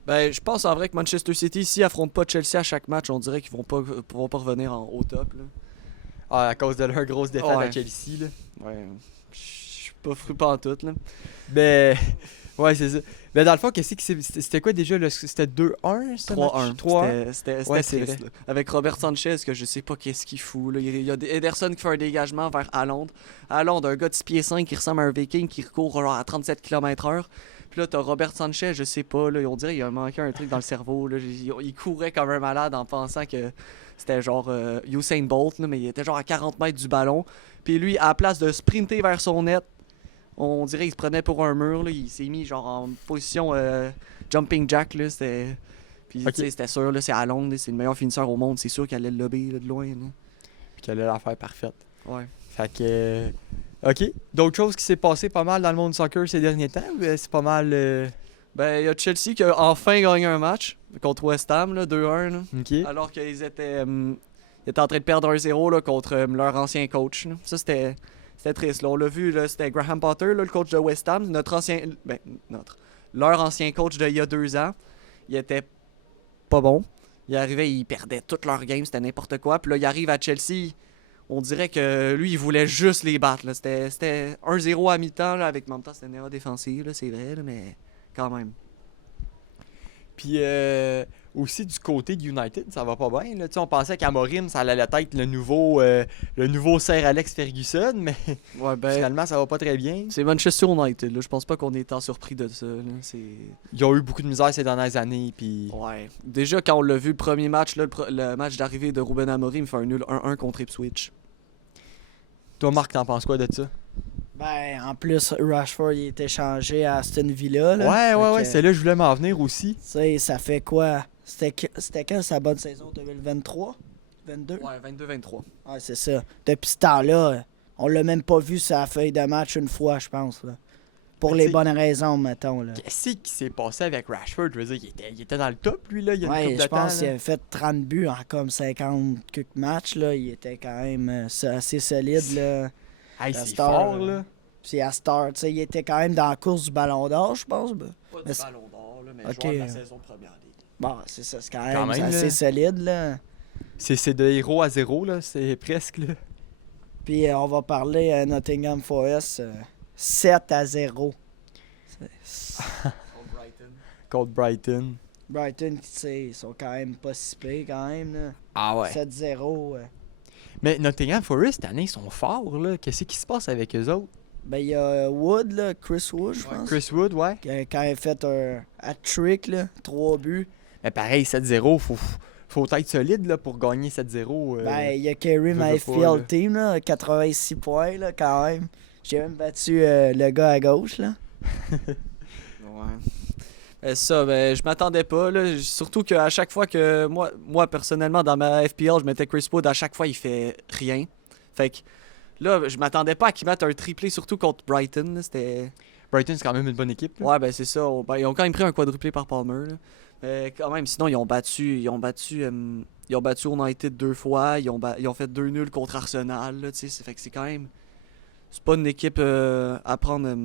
Ben, je pense en vrai que Manchester City, s'ils affrontent pas Chelsea à chaque match, on dirait qu'ils vont pas revenir au top. Là. Ah, à cause de leur grosse défaite à Chelsea. Là. Ouais, je suis pas fru pas en tout. Là. Ben... Ouais, c'est ça. Mais dans le fond, c'était quoi déjà? C'était 2-1? 3-1. 3-1. C'était triste. Là. Avec Robert Sanchez, que je sais pas qu'est-ce qu'il fout. Là. Il y a Ederson qui fait un dégagement vers Haaland. Haaland, un gars de 6 pieds 5 qui ressemble à un viking qui court à 37 km/h. Puis là, t'as Robert Sanchez, je sais pas. Là, on dirait qu'il a manqué un truc dans le cerveau. Là. Il courait comme un malade en pensant que c'était genre Usain Bolt, là, mais il était genre à 40 mètres du ballon. Puis lui, à la place de sprinter vers son net, on dirait qu'il se prenait pour un mur. Là. Il s'est mis genre en position jumping jack. Là. Puis c'était sûr, là, c'est Haaland, c'est le meilleur finisseur au monde. C'est sûr qu'il allait le lober là, de loin. Là. Puis qu'il allait la faire parfaite. Ouais. Fait que... OK. D'autres choses qui s'est passé pas mal dans le monde du soccer ces derniers temps? Ou c'est pas mal... Ben, il y a Chelsea qui a enfin gagné un match contre West Ham, là, 2-1. Là. OK. Alors qu'ils étaient en train de perdre 1-0 là, contre leur ancien coach. Là. Ça, c'était triste. Là. On l'a vu, là, c'était Graham Potter, là, le coach de West Ham. Leur ancien coach d'il y a 2 ans. Il était pas bon. Il arrivait, il perdait toutes leurs games, c'était n'importe quoi. Puis là, il arrive à Chelsea. On dirait que lui, il voulait juste les battre. Là. C'était 1-0 à mi-temps. Là, avec en même temps, c'était une erreur défensive, là, c'est vrai, là, mais quand même. Puis aussi du côté de United, ça va pas bien. Là. On pensait qu'Amorim, ça allait être le nouveau Sir Alex Ferguson, mais finalement, ça va pas très bien. C'est Manchester United. Là. Je pense pas qu'on est tant surpris de ça. Là. Ils ont eu beaucoup de misère ces dernières années. Puis... Ouais. Déjà, quand on l'a vu, le premier match, là, le match d'arrivée de Ruben Amorim, il fait un nul 1-1 contre Ipswich. Toi, Marc, t'en penses quoi de ça? Ben, en plus, Rashford il est échangé à Aston Villa. Là. Ouais, c'est là que je voulais m'en venir aussi. Ça fait quoi? C'était quand sa bonne saison 2023? 22? Ouais, 22-23. Ouais, c'est ça. Depuis ce temps-là, on l'a même pas vu sur la feuille de match une fois, je pense. Là. Pour les bonnes raisons, mettons. Là. Qu'est-ce qui s'est passé avec Rashford? Je veux dire, il était dans le top, lui, là, il y a une couple de je temps. pense qu'il avait fait 30 buts en comme 50 quelques matchs. Là. Il était quand même assez solide. Là. Hey, c'est fort, là. Puis à Star, tu sais, il était quand même dans la course du Ballon d'Or, je pense. Pas mais du Ballon d'Or, là, mais Ok. joueur de la saison de première ligue. Bon, c'est ça, c'est quand Quand même, même, assez là. solide. Là. C'est de héros à zéro, là. C'est presque, là. Puis on va parler à Nottingham Forest 7-0. Contre Brighton. Contre Brighton. Brighton, tu sais, ils sont quand même pas si pires quand même. Là. Ah ouais. 7-0. Mais Nottingham Forest, cette année, ils sont forts, là. Qu'est-ce qui se passe avec eux autres? Ben, il y a Wood, là, Chris Wood, je pense. Chris Wood, ouais. Qui a quand même fait un hat-trick, là, 3 buts. Mais pareil, 7-0, faut être solide, là, pour gagner 7-0. Ben, il y a Kerry veux pas, Mayfield là. Team, là, 86 points, là, quand même. J'ai même battu le gars à gauche, là. Ouais. Ça, je m'attendais pas. Là. Surtout qu'à chaque fois que moi, personnellement, dans ma FPL, je mettais Chris Wood, à chaque fois, il fait rien. Fait que là, je m'attendais pas à qu'il mette un triplé, surtout contre Brighton. Là. C'était... Brighton, c'est quand même une bonne équipe, là. Ouais, ben c'est ça. Ils ont quand même pris un quadruplé par Palmer. Là. Mais quand même, sinon, ils ont battu United 2 fois. Ils ont fait 2 nuls contre Arsenal. Là, fait que c'est quand même... C'est pas une équipe à prendre... À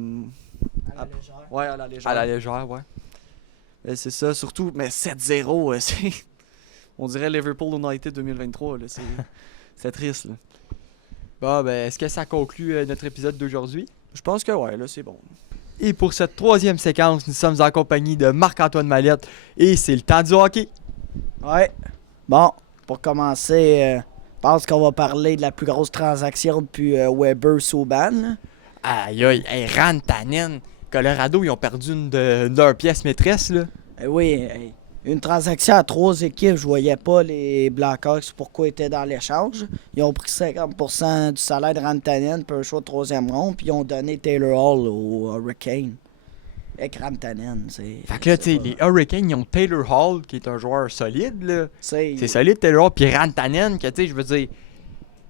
la légère. Ouais, à la légère. À la légère, ouais. C'est ça, surtout, mais 7-0, c'est... On dirait Liverpool United 2023, là, c'est triste, là. Bon, ben, est-ce que ça conclut notre épisode d'aujourd'hui? Je pense que ouais, là, c'est bon. Et pour cette troisième séquence, nous sommes en compagnie de Marc-Antoine Mallette et c'est le temps du hockey. Ouais. Bon, pour commencer, je pense qu'on va parler de la plus grosse transaction depuis Weber-Souban, là. Aïe aïe, hey, Rantanen, Colorado, ils ont perdu une de leurs pièces maîtresses, là. Oui, une transaction à 3 équipes, je voyais pas les Blackhawks pourquoi ils étaient dans l'échange. Ils ont pris 50% du salaire de Rantanen pour un choix de 3e ronde, puis ils ont donné Taylor Hall au Hurricane. Avec Rantanen, c'est... Fait que là, tu sais, les Hurricanes, ils ont Taylor Hall, qui est un joueur solide, là. C'est C'est solide, Taylor Hall, puis Rantanen, que tu sais, je veux dire,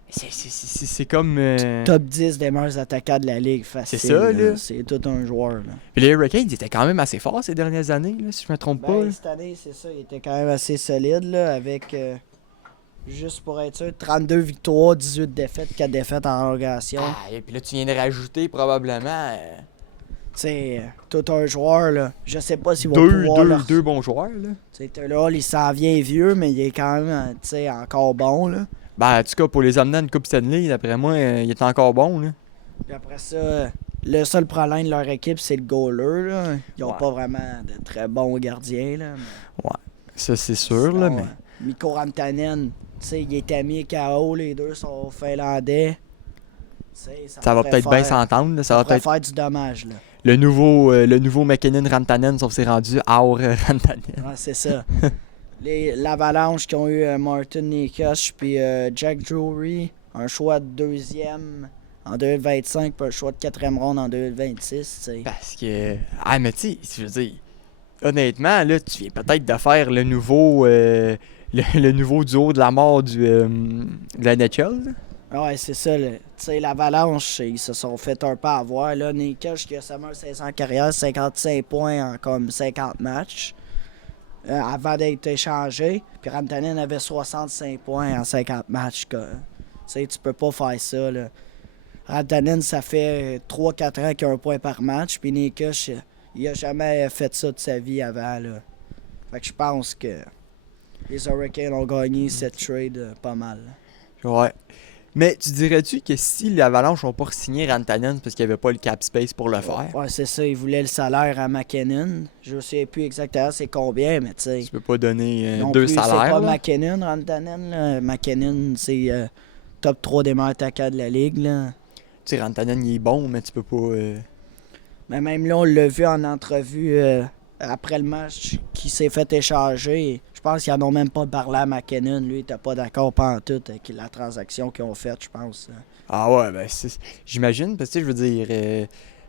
c'est comme... top 10 des meilleurs attaquants de la ligue, facile. C'est ça, là. C'est tout un joueur, là. Puis les Hurricanes, ils étaient quand même assez forts ces dernières années, là, si je me trompe pas. Ben, là. cette année, c'est ça, il était quand même assez solide, là, avec, juste pour être sûr, 32 victoires, 18 défaites, 4 défaites en prolongation. Ah, et puis là, tu viens de rajouter probablement Tu sais, tout un joueur, là. Je sais pas s'il va pouvoir... deux bons joueurs, là. Tu sais, Taylor Hall, il s'en vient vieux, mais il est quand même, tu sais, encore bon, là. Ben, en tout cas, pour les amener à une Coupe Stanley, d'après moi, il est encore bon, là. Puis après ça, le seul problème de leur équipe, c'est le goaler, là. Ils ont Ouais. pas vraiment de très bons gardiens, là. mais Ça, c'est sûr, là, sinon, mais... Mikko Rantanen, tu sais, il était mis KO, les deux sont finlandais. Tu sais, Ça va pourrait peut-être bien faire- s'entendre, là. Ça va pourrait peut-être... faire du dommage, là. Le nouveau McKinnon-Rantanen, sauf que c'est rendu Aur-Rantanen. Ouais, c'est ça. L'Avalanche qui ont eu Martin Necas puis Jack Drury, un choix de 2e en 2025 puis un choix de 4e ronde en 2026. Tu sais. Parce que... Ah, mais tu sais, je veux dire... Honnêtement, là, tu viens peut-être de faire le nouveau... le nouveau duo de la mort de la NHL, là. Ouais, c'est ça. Tu sais, l'Avalanche, ils se sont fait un peu avoir. Là, Necas qui a sa meilleure saison en carrière, 55 points en comme 50 matchs. Avant d'être échangé. Puis Rantanen avait 65 points en 50 matchs. Tu sais, tu peux pas faire ça, là. Rantanen, ça fait 3-4 ans qu'il a un point par match. Puis Necas, il a jamais fait ça de sa vie avant, là. Fait que je pense que les Hurricanes ont gagné cette trade pas mal. Ouais. Mais tu dirais-tu que si l'Avalanche n'ont pas signé Rantanen parce qu'il n'y avait pas le cap space pour le faire, Ouais, c'est ça. Ils voulaient le salaire à McKinnon. Je sais plus exactement c'est combien, mais tu sais. tu peux pas donner Non deux plus, C'est salaires, pas là. McKinnon, Rantanen. Là. McKinnon, c'est top 3 des meilleurs attaquants de la ligue. Là. Tu sais, Rantanen, il est bon, mais tu peux pas... Mais même là, on l'a vu en entrevue après le match qui s'est fait échanger. Je pense qu'ils n'en ont même pas parlé à McKinnon. Lui, il était pas d'accord pantoute avec la transaction qu'ils ont faite, je pense. Ah ouais, ben j'imagine, parce que tu sais, je veux dire,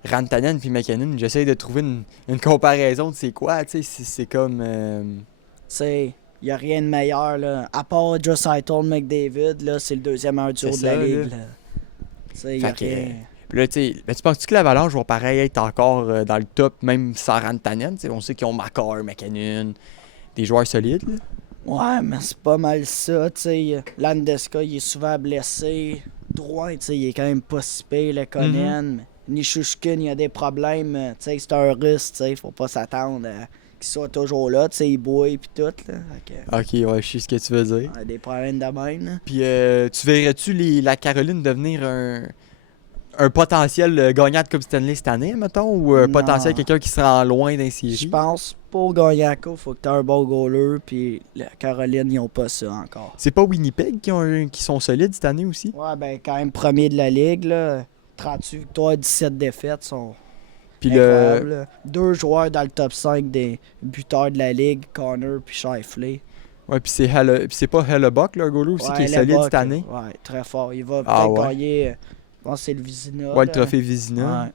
Rantanen puis McKinnon, j'essaie de trouver une comparaison de c'est quoi, tu sais, c'est comme... Tu sais, Il n'y a rien de meilleur, là. À part Joe Saito, McDavid, là, c'est le deuxième meilleur duo de la Ligue, là. Tu sais, il y a rien... Puis là, tu sais, tu penses-tu que l'Avalanche va pareil être encore dans le top, même sans Rantanen? T'sais, on sait qu'ils ont Makar, McKinnon, des joueurs solides, là. Ouais, mais c'est pas mal ça, tu sais. Landeskog, il est souvent blessé. Drouin, tu sais, il est quand même pas si pire, le Konen. Nishushkin, il a des problèmes. Tu sais, c'est un russe, tu sais, faut pas s'attendre à qu'il soit toujours là. Tu sais, il bouille pis tout, là. Ok, ouais, je sais ce que tu veux dire. Ouais, des problèmes de même, là. Puis tu verrais-tu la Caroline devenir un potentiel gagnant de Coupe Stanley cette année, mettons, ou un Non. potentiel quelqu'un qui se rend loin d'un série? Je pense, pour gagner à coup, faut que t'aies un bon goaler, puis la Caroline, ils ont pas ça encore. C'est pas Winnipeg qui sont solides cette année aussi? Ouais, ben quand même premier de la Ligue, là. 38 victoires, 17 défaites, sont Puis incroyables. Là. 2 joueurs dans le top 5 des buteurs de la Ligue, Connor puis Shifley. Ouais, puis c'est pas Hellebuck, le goaler aussi, qui est solide cette année? Ouais, très fort. Il va Ah, peut-être ouais. gagner, je pense que c'est le Vizina. Ouais, le là. trophée Vizina. Ouais.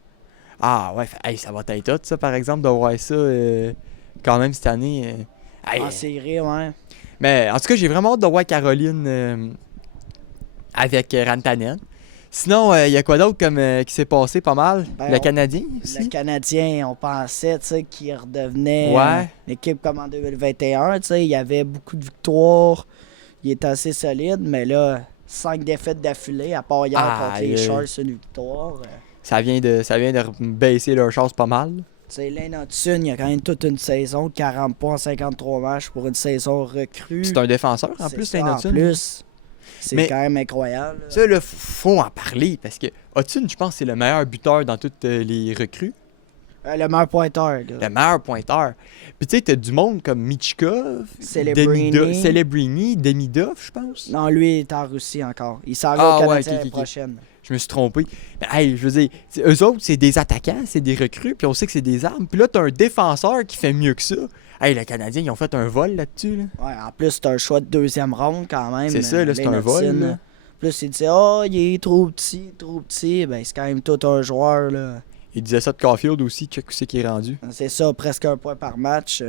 Ah ouais, hey, ça va être hot, ça, par exemple, de voir ça quand même cette année. Hey, En série, ouais. mais en tout cas, j'ai vraiment hâte de voir Caroline avec Rantanen. Sinon, il y a quoi d'autre comme qui s'est passé pas mal? Ben, Le Canadien aussi? Le Canadien, on pensait qu'il redevenait Ouais. une équipe comme en 2021. Tu sais, il y avait beaucoup de victoires. Il était assez solide, mais là, 5 défaites d'affilée, à part hier contre les Sharks, une victoire. Ça vient de baisser leur chance pas mal. Tu sais, Lane Hudson, il a quand même toute une saison, 40 points en 53 matchs pour une saison recrue. C'est un défenseur en C'est plus, ça, Lane en Hudson. plus, c'est Mais- quand même incroyable. là. Ça, là, faut en parler parce que Hudson, je pense, c'est le meilleur buteur dans toutes les recrues. Le meilleur pointeur. gars. Le meilleur pointeur. Puis tu sais, t'as du monde comme Michkov, Celebrini. Celebrini, Demidov, je pense. Non, lui, il est en Russie encore. Il s'en va Ah, au ouais, Canadien ok, l'année ok. prochaine. Je me suis trompé. Mais hey, je veux dire, eux autres, c'est des attaquants, c'est des recrues, puis on sait que c'est des armes. Puis là, t'as un défenseur qui fait mieux que ça. Hey, les Canadiens, ils ont fait un vol là-dessus, là. Ouais, en plus, c'est un choix de deuxième ronde quand même. C'est ça, là, c'est Lane un vol, Hudson, là. Plus, il dit, oh, il est trop petit, trop petit. Ben, c'est quand même tout un joueur, là. Il disait ça de Caulfield aussi, check où c'est qui est rendu. C'est ça, presque un point par match.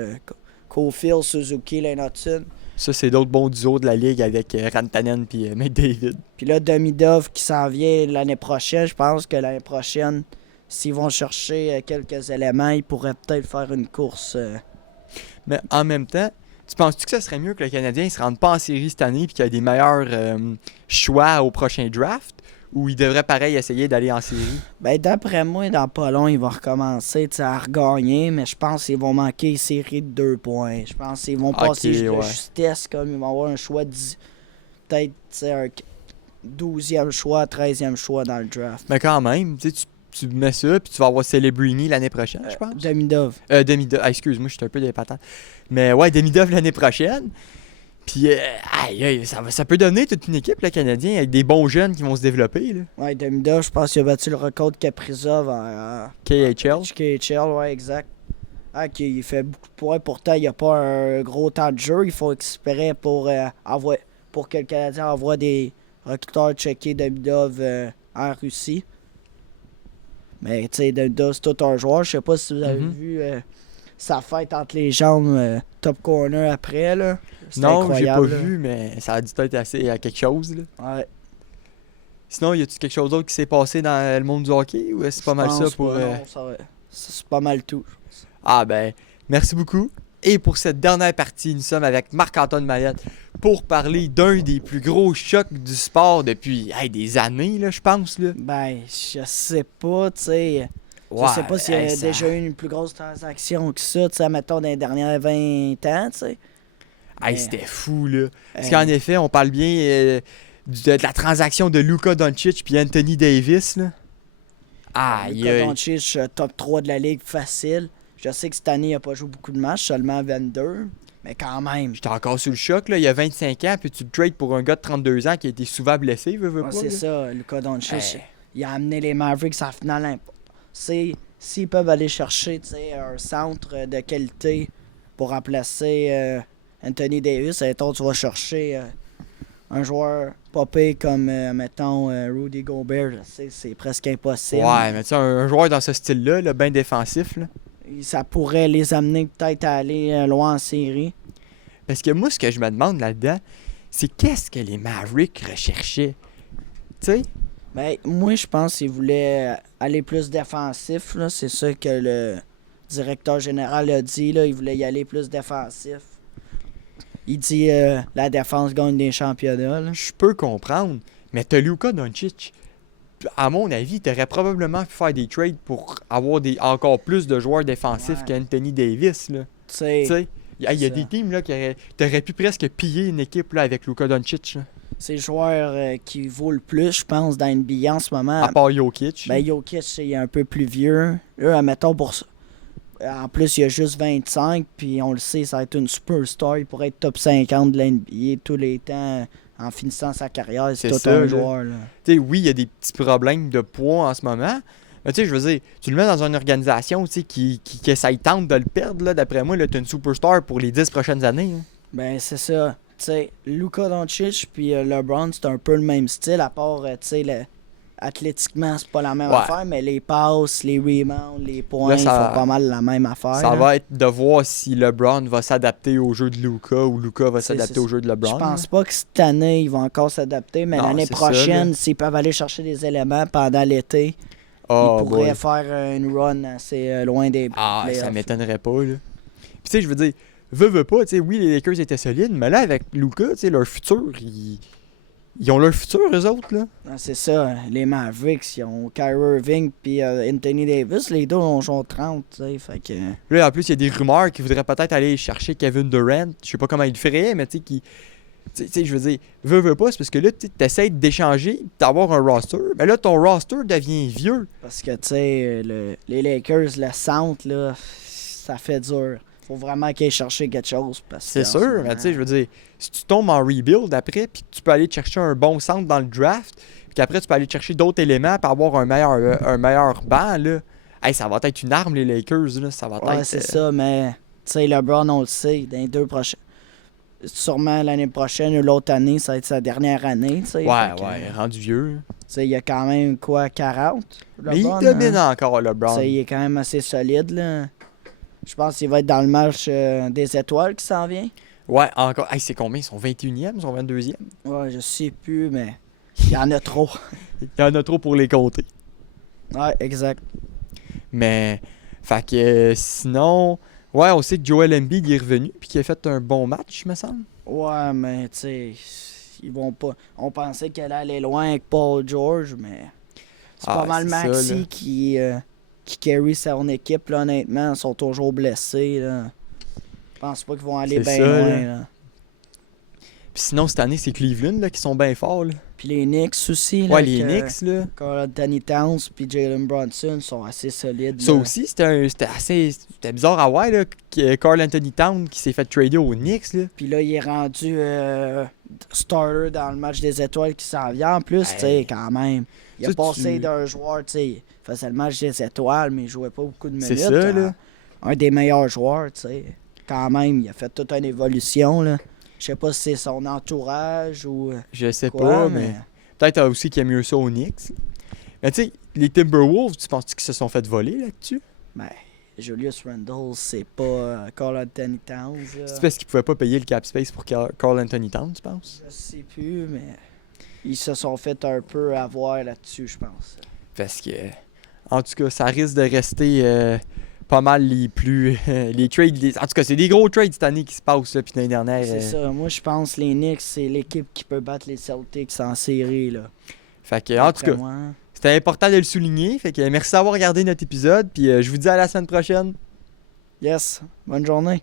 Caulfield, Suzuki, Lane Hudson. Ça, c'est d'autres bons duos de la ligue avec Rantanen puis McDavid. Puis là, Demidov qui s'en vient l'année prochaine. Je pense que l'année prochaine, s'ils vont chercher quelques éléments, ils pourraient peut-être faire une course. Mais en même temps, tu penses-tu que ça serait mieux que le Canadien ne se rende pas en série cette année puis qu'il y ait des meilleurs choix au prochain draft? Ou il devrait pareil essayer d'aller en série? Ben, d'après moi, dans pas long, ils vont recommencer à regagner, mais je pense qu'ils vont manquer une série de 2 points. Je pense qu'ils vont passer de ouais. justesse, comme ils vont avoir un choix de peut-être un 12e choix, 13e choix dans le draft. Mais quand même, tu mets ça puis tu vas avoir Celebrini l'année prochaine, je pense. Demidov. Demidov. Ah, excuse-moi, je suis un peu dépatant. Mais ouais, Demidov l'année prochaine. Puis, aïe, ça peut donner toute une équipe, le Canadien, avec des bons jeunes qui vont se développer. Là. Ouais, Demidov, je pense qu'il a battu le record de Kaprizov en KHL. KHL, ouais, exact. Ah, il fait beaucoup de points. Pourtant, il n'y a pas un gros temps de jeu. Il faut espérer pour que le Canadien envoie des recruteurs checker Demidov en Russie. Mais, tu sais, Demidov, c'est tout un joueur. Je sais pas si vous avez vu sa fête entre les jambes top corner après, là. C'était Non, j'ai pas incroyable, là. vu, mais ça a dû être assez à quelque chose. Là. Ouais. Sinon, y a-tu quelque chose d'autre qui s'est passé dans le monde du hockey ou c'est pas mal ça pense pour. pas, non, c'est pas mal tout. Ah ben, merci beaucoup. Et pour cette dernière partie, nous sommes avec Marc-Antoine Mallette pour parler d'un des plus gros chocs du sport depuis des années, là, je pense. Là. Ben, je sais pas, tu sais. Ouais, Je sais pas s'il y a ça- déjà eu une plus grosse transaction que ça, tu sais, mettons, dans les dernières 20 ans, tu sais. C'était fou, là. Parce qu'en effet, on parle bien de la transaction de Luka Doncic puis Anthony Davis, là. Luka Doncic, top 3 de la Ligue facile. Je sais que cette année, il n'a pas joué beaucoup de matchs, seulement 22. Mais quand même. J'étais encore sur le choc, là. Il y a 25 ans, puis tu te trades pour un gars de 32 ans qui a été souvent blessé, veux Ouais, pas, c'est là. ça, Luka Doncic. Hey. Il a amené les Mavericks en finale. S'ils peuvent aller chercher, tu sais, un centre de qualité pour remplacer Anthony Davis, mettons, tu vas chercher un joueur popé comme, mettons, Rudy Gobert. Là, c'est presque impossible. Ouais, mais tu sais, un joueur dans ce style-là, là, bien défensif, là. Ça pourrait les amener peut-être à aller loin en série. Parce que moi, ce que je me demande là-dedans, c'est qu'est-ce que les Mavericks recherchaient? Tu sais? Ben, moi, je pense qu'ils voulaient aller plus défensif. Là. C'est ça que le directeur général a dit. Là. Il voulait y aller plus défensif. Il dit la défense gagne des championnats. Là. Je peux comprendre, mais t'as Luka Doncic. À mon avis, t'aurais probablement pu faire des trades pour avoir encore plus de joueurs défensifs qu'Anthony Davis. Là. Tu sais, il y a des teams là, t'aurais pu presque piller une équipe là, avec Luka Doncic. Là. C'est le joueur qui vaut le plus, je pense, dans NBA en ce moment. À part Jokic. Ben, Jokic, il est un peu plus vieux. Là, admettons, en plus, il a juste 25, puis on le sait, ça va être une superstar. Il pourrait être top 50 de l'NBA tous les temps en finissant sa carrière. C'est tout un joueur. Là. Oui, il y a des petits problèmes de poids en ce moment. Mais tu sais, je veux dire, tu le mets dans une organisation qui essaye tente de le perdre. Là, d'après moi, tu es une superstar pour les 10 prochaines années. Hein. Ben, c'est ça. Tu sais, Luka Doncic puis LeBron, c'est un peu le même style, à part, tu sais, athlétiquement, c'est pas la même affaire, mais les passes, les rebounds, les points, là, ils font pas mal la même affaire. Ça va être de voir si LeBron va s'adapter au jeu de Luka ou Luka va s'adapter au jeu de LeBron. Je pense pas que cette année, ils vont encore s'adapter, mais l'année prochaine, s'ils peuvent aller chercher des éléments pendant l'été, ils pourraient faire une run assez loin des playoffs. Ça m'étonnerait pas, là. Puis tu sais, je veux dire, veux pas, tu sais, oui, les Lakers étaient solides, mais là, avec Luka, tu sais, leur futur, ils ont leur futur, eux autres, là. Non, c'est ça. Les Mavericks, ils ont Kyrie Irving puis Anthony Davis. Les deux ont joué 30, tu sais, fait que... Là, en plus, il y a des rumeurs qui voudraient peut-être aller chercher Kevin Durant. Je sais pas comment ils le feraient, mais tu sais, tu sais, je veux dire, veux pas, c'est parce que là, tu essaies d'échanger, d'avoir un roster. Mais là, ton roster devient vieux. Parce que, tu sais, les Lakers, le centre, là, ça fait dur. Faut vraiment qu'ils aillent chercher quelque chose. C'est sûr, mais tu sais, je veux dire, si tu tombes en rebuild après, puis tu peux aller chercher un bon centre dans le draft, puis qu'après, tu peux aller chercher d'autres éléments pour avoir un meilleur banc, là. Hey, ça va être une arme, les Lakers, là. Ça va être... c'est ça, mais, tu sais, LeBron, on le sait, dans les 2 prochains... Sûrement l'année prochaine ou l'autre année, ça va être sa dernière année, tu sais. Ouais, rendu vieux. Tu sais, il y a quand même, 40? Mais il domine encore, LeBron. Tu sais, il est quand même assez solide, là. Je pense qu'il va être dans le match des étoiles qui s'en vient. Ouais, encore. Hey, c'est combien? Ils sont 21e? Ils sont 22e? Ouais, je sais plus, mais il y en a trop. Il y en a trop pour les compter. Ouais, exact. Mais, fait que sinon... Ouais, on sait que Joel Embiid est revenu puis qu'il a fait un bon match, me semble. Ouais, mais tu sais, ils vont pas... On pensait qu'elle allait aller loin avec Paul George, mais c'est pas mal Maxi qui carry son équipe, là, honnêtement. Ils sont toujours blessés, là. Je pense pas qu'ils vont aller bien loin, là. Puis sinon, cette année, c'est Cleveland là, qui sont bien forts. Là. Puis les Knicks aussi. Là, ouais, les Knicks. Là. Danny Towns puis Jalen Brunson sont assez solides. Ça là. aussi, c'était bizarre à voir, là, Karl Anthony Towns qui s'est fait trader aux Knicks. Là. Puis là, il est rendu starter dans le match des étoiles qui s'en vient. En plus, tu sais, quand même. Il a passé d'un joueur, tu sais, il faisait le match des étoiles, mais il jouait pas beaucoup de minutes. C'est ça, là. Un des meilleurs joueurs, tu sais. Quand même, il a fait toute une évolution, là. Je sais pas si c'est son entourage ou. Je sais pas, mais peut-être aussi qu'il y a mieux ça aux Knicks. Mais tu sais, les Timberwolves, tu penses-tu qu'ils se sont fait voler là-dessus? Ben, Julius Randle, c'est pas Karl Anthony Towns. C'est parce qu'ils pouvaient pas payer le cap space pour Karl Anthony Towns, tu penses? Je sais plus, mais ils se sont fait un peu avoir là-dessus, je pense. Parce que, en tout cas, ça risque de rester pas mal les plus... les trades... En tout cas, c'est des gros trades cette année qui se passent, là, puis l'année dernière... C'est ça. Moi, je pense que les Knicks, c'est l'équipe qui peut battre les Celtics en série, là. Fait que, en tout cas, c'était important de le souligner. Fait que merci d'avoir regardé notre épisode, puis je vous dis à la semaine prochaine. Yes. Bonne journée.